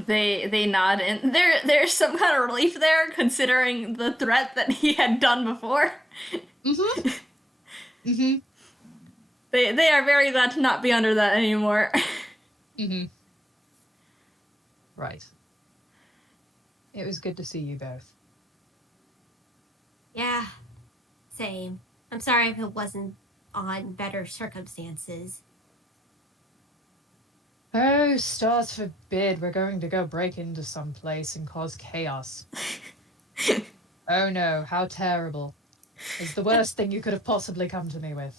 They nod, and there's some kind of relief there, considering the threat that he had done before. Mm-hmm. Mm-hmm. They are very glad to not be under that anymore. Mm-hmm. Right. It was good to see you both. Yeah, same. I'm sorry if it wasn't on better circumstances. Oh, stars forbid we're going to go break into some place and cause chaos. Oh no, how terrible. It's the worst thing you could have possibly come to me with.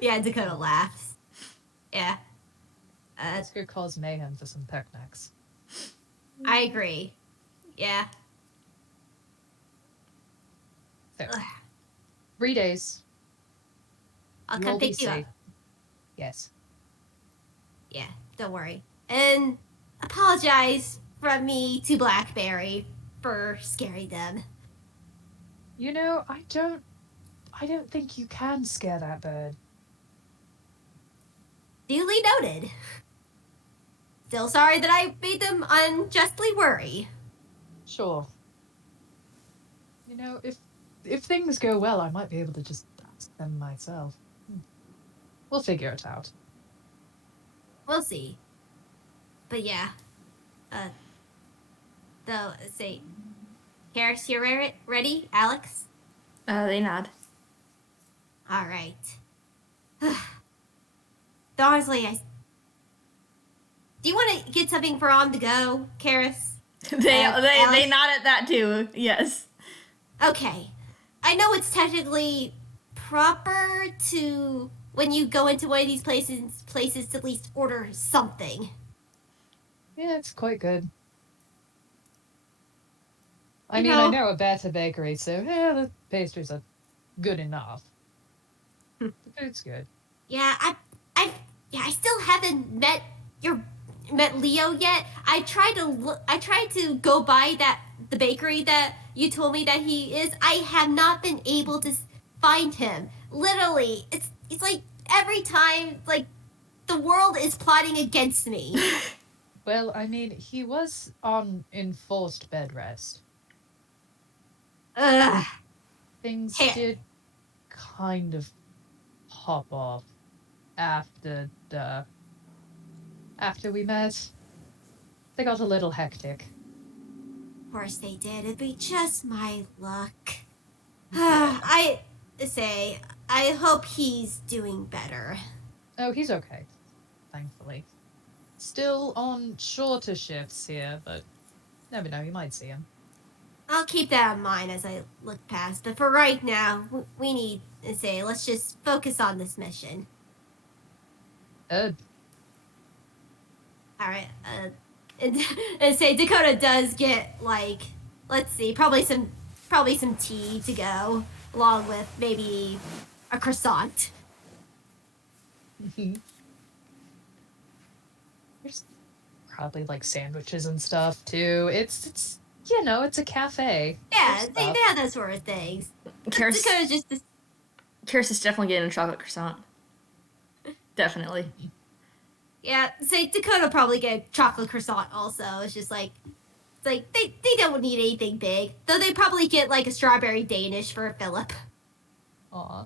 Yeah, Dakota laughs. Yeah. Let's go cause mayhem for some picnics. I agree. Yeah. So, 3 days. I'll You come will be pick you up. safe. Yes. Yeah, don't worry. And apologize from me to Blackberry for scaring them. I don't think you can scare that bird. Duly noted. Still sorry that I made them unjustly worry. Sure. If things go well, I might be able to just ask them myself. We'll figure it out. We'll see. But yeah. Though, say, Keris, you're ready? Alex? They nod. All right. Honestly, do you want to get something for on the go, Keris? They nod at that too. Yes. Okay. I know it's technically proper to when you go into one of these places to at least order something. Yeah, it's quite good. I You mean, I know- know a better bakery, so yeah, the pastries are good enough. The food's good. Yeah, I still haven't met Leo yet. I tried to go by the bakery that you told me that he is. I have not been able to find him. Literally, it's like every time like the world is plotting against me. Well, I mean, he was on enforced bed rest. Ugh. Things Hey, did kind of pop off after after we met. They got a little hectic. of course they did. It'd be just my luck. I say I hope he's doing better. Oh, he's okay, thankfully. Still on shorter shifts here, but never know, you might see him. I'll keep that in mind as I look past. But for right now, we need to say let's just focus on this mission. Uh, All right. And say Dakota does get like, let's see, probably some tea to go along with maybe a croissant. There's probably like sandwiches and stuff too. It's you know, it's a cafe. Yeah, There's they stuff. have that sort of things. Keris, Dakota's just Keris is definitely getting a chocolate croissant. Definitely. yeah. Say Dakota probably get a chocolate croissant also. It's just like. It's like they don't need anything big, though they probably get like a strawberry Danish for Philip. Aw.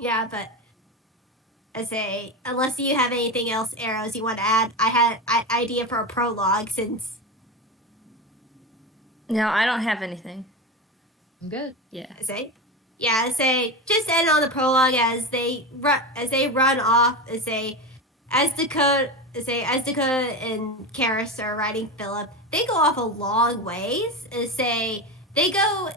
Yeah, but I say unless you have anything else, arrows you want to add, I had an idea for a prologue since No, I don't have anything. I'm good. Yeah. I say just end on the prologue as they run off. As Dakota and Keris are riding Philip, they go off a long ways. They go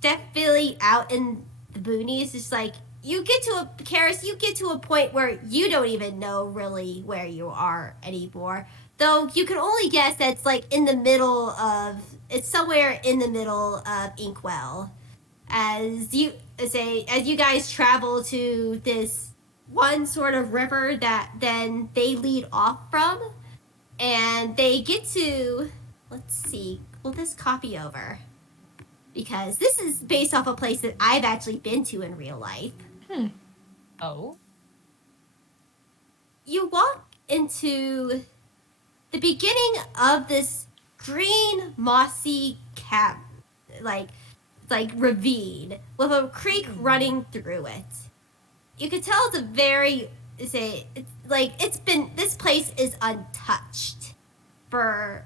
definitely out in the boonies. It's like you get to a point where you don't even know really where you are anymore. Though you can only guess that's like it's somewhere in the middle of Inkwell. As you guys travel to this one sort of river that then they lead off from, and they get to, let's see, pull this copy over because this is based off a place that I've actually been to in real life. Oh. You walk into the beginning of this green mossy like ravine with a creek running through it. You can tell it's a very this place is untouched for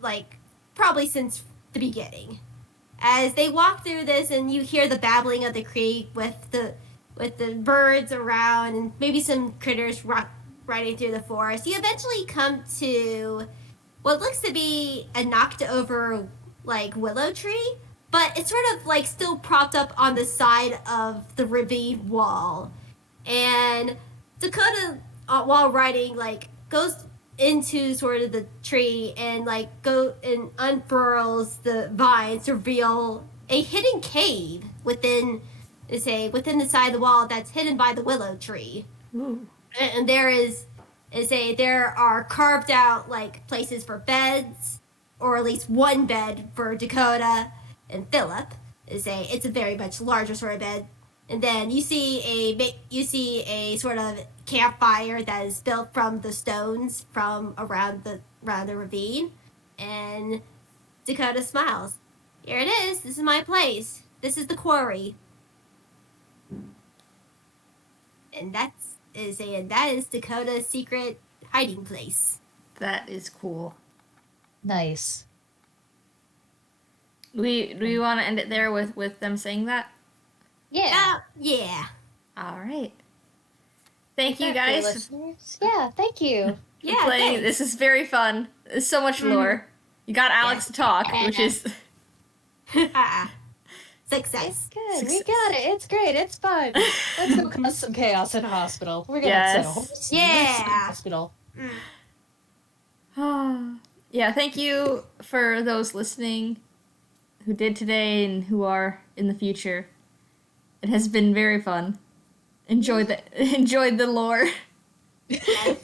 like probably since the beginning. As they walk through this and you hear the babbling of the creek with the birds around and maybe some critters riding through the forest, you eventually come to what looks to be a knocked over like willow tree, but it's sort of like still propped up on the side of the ravine wall. And Dakota, while riding, like goes into sort of the tree and like go and unfurls the vines to reveal a hidden cave within the side of the wall that's hidden by the willow tree. Ooh. And there are carved out like places for beds, or at least one bed for Dakota and Philip. It's a very much larger sort of bed. And then you see a sort of campfire that is built from the stones from around the ravine. And Dakota smiles. Here it is. This is my place. This is the quarry. And that is Dakota's secret hiding place. That is cool. Nice. Do we want to end it there with them saying that? Yeah. Yeah. All right. Thank you Exactly, guys listeners. Yeah, thank you. for Yeah. playing. Thanks. This is very fun. There's so much lore. You got Alex to talk, which is Success. Good. We Success. got it. It's great. It's fun. Let's go cause some chaos in a hospital. We're gonna Yes. set a horse loose in a Yeah. hospital. Yeah, thank you for those listening who did today and who are in the future. It has been very fun. Enjoy the lore. Yes.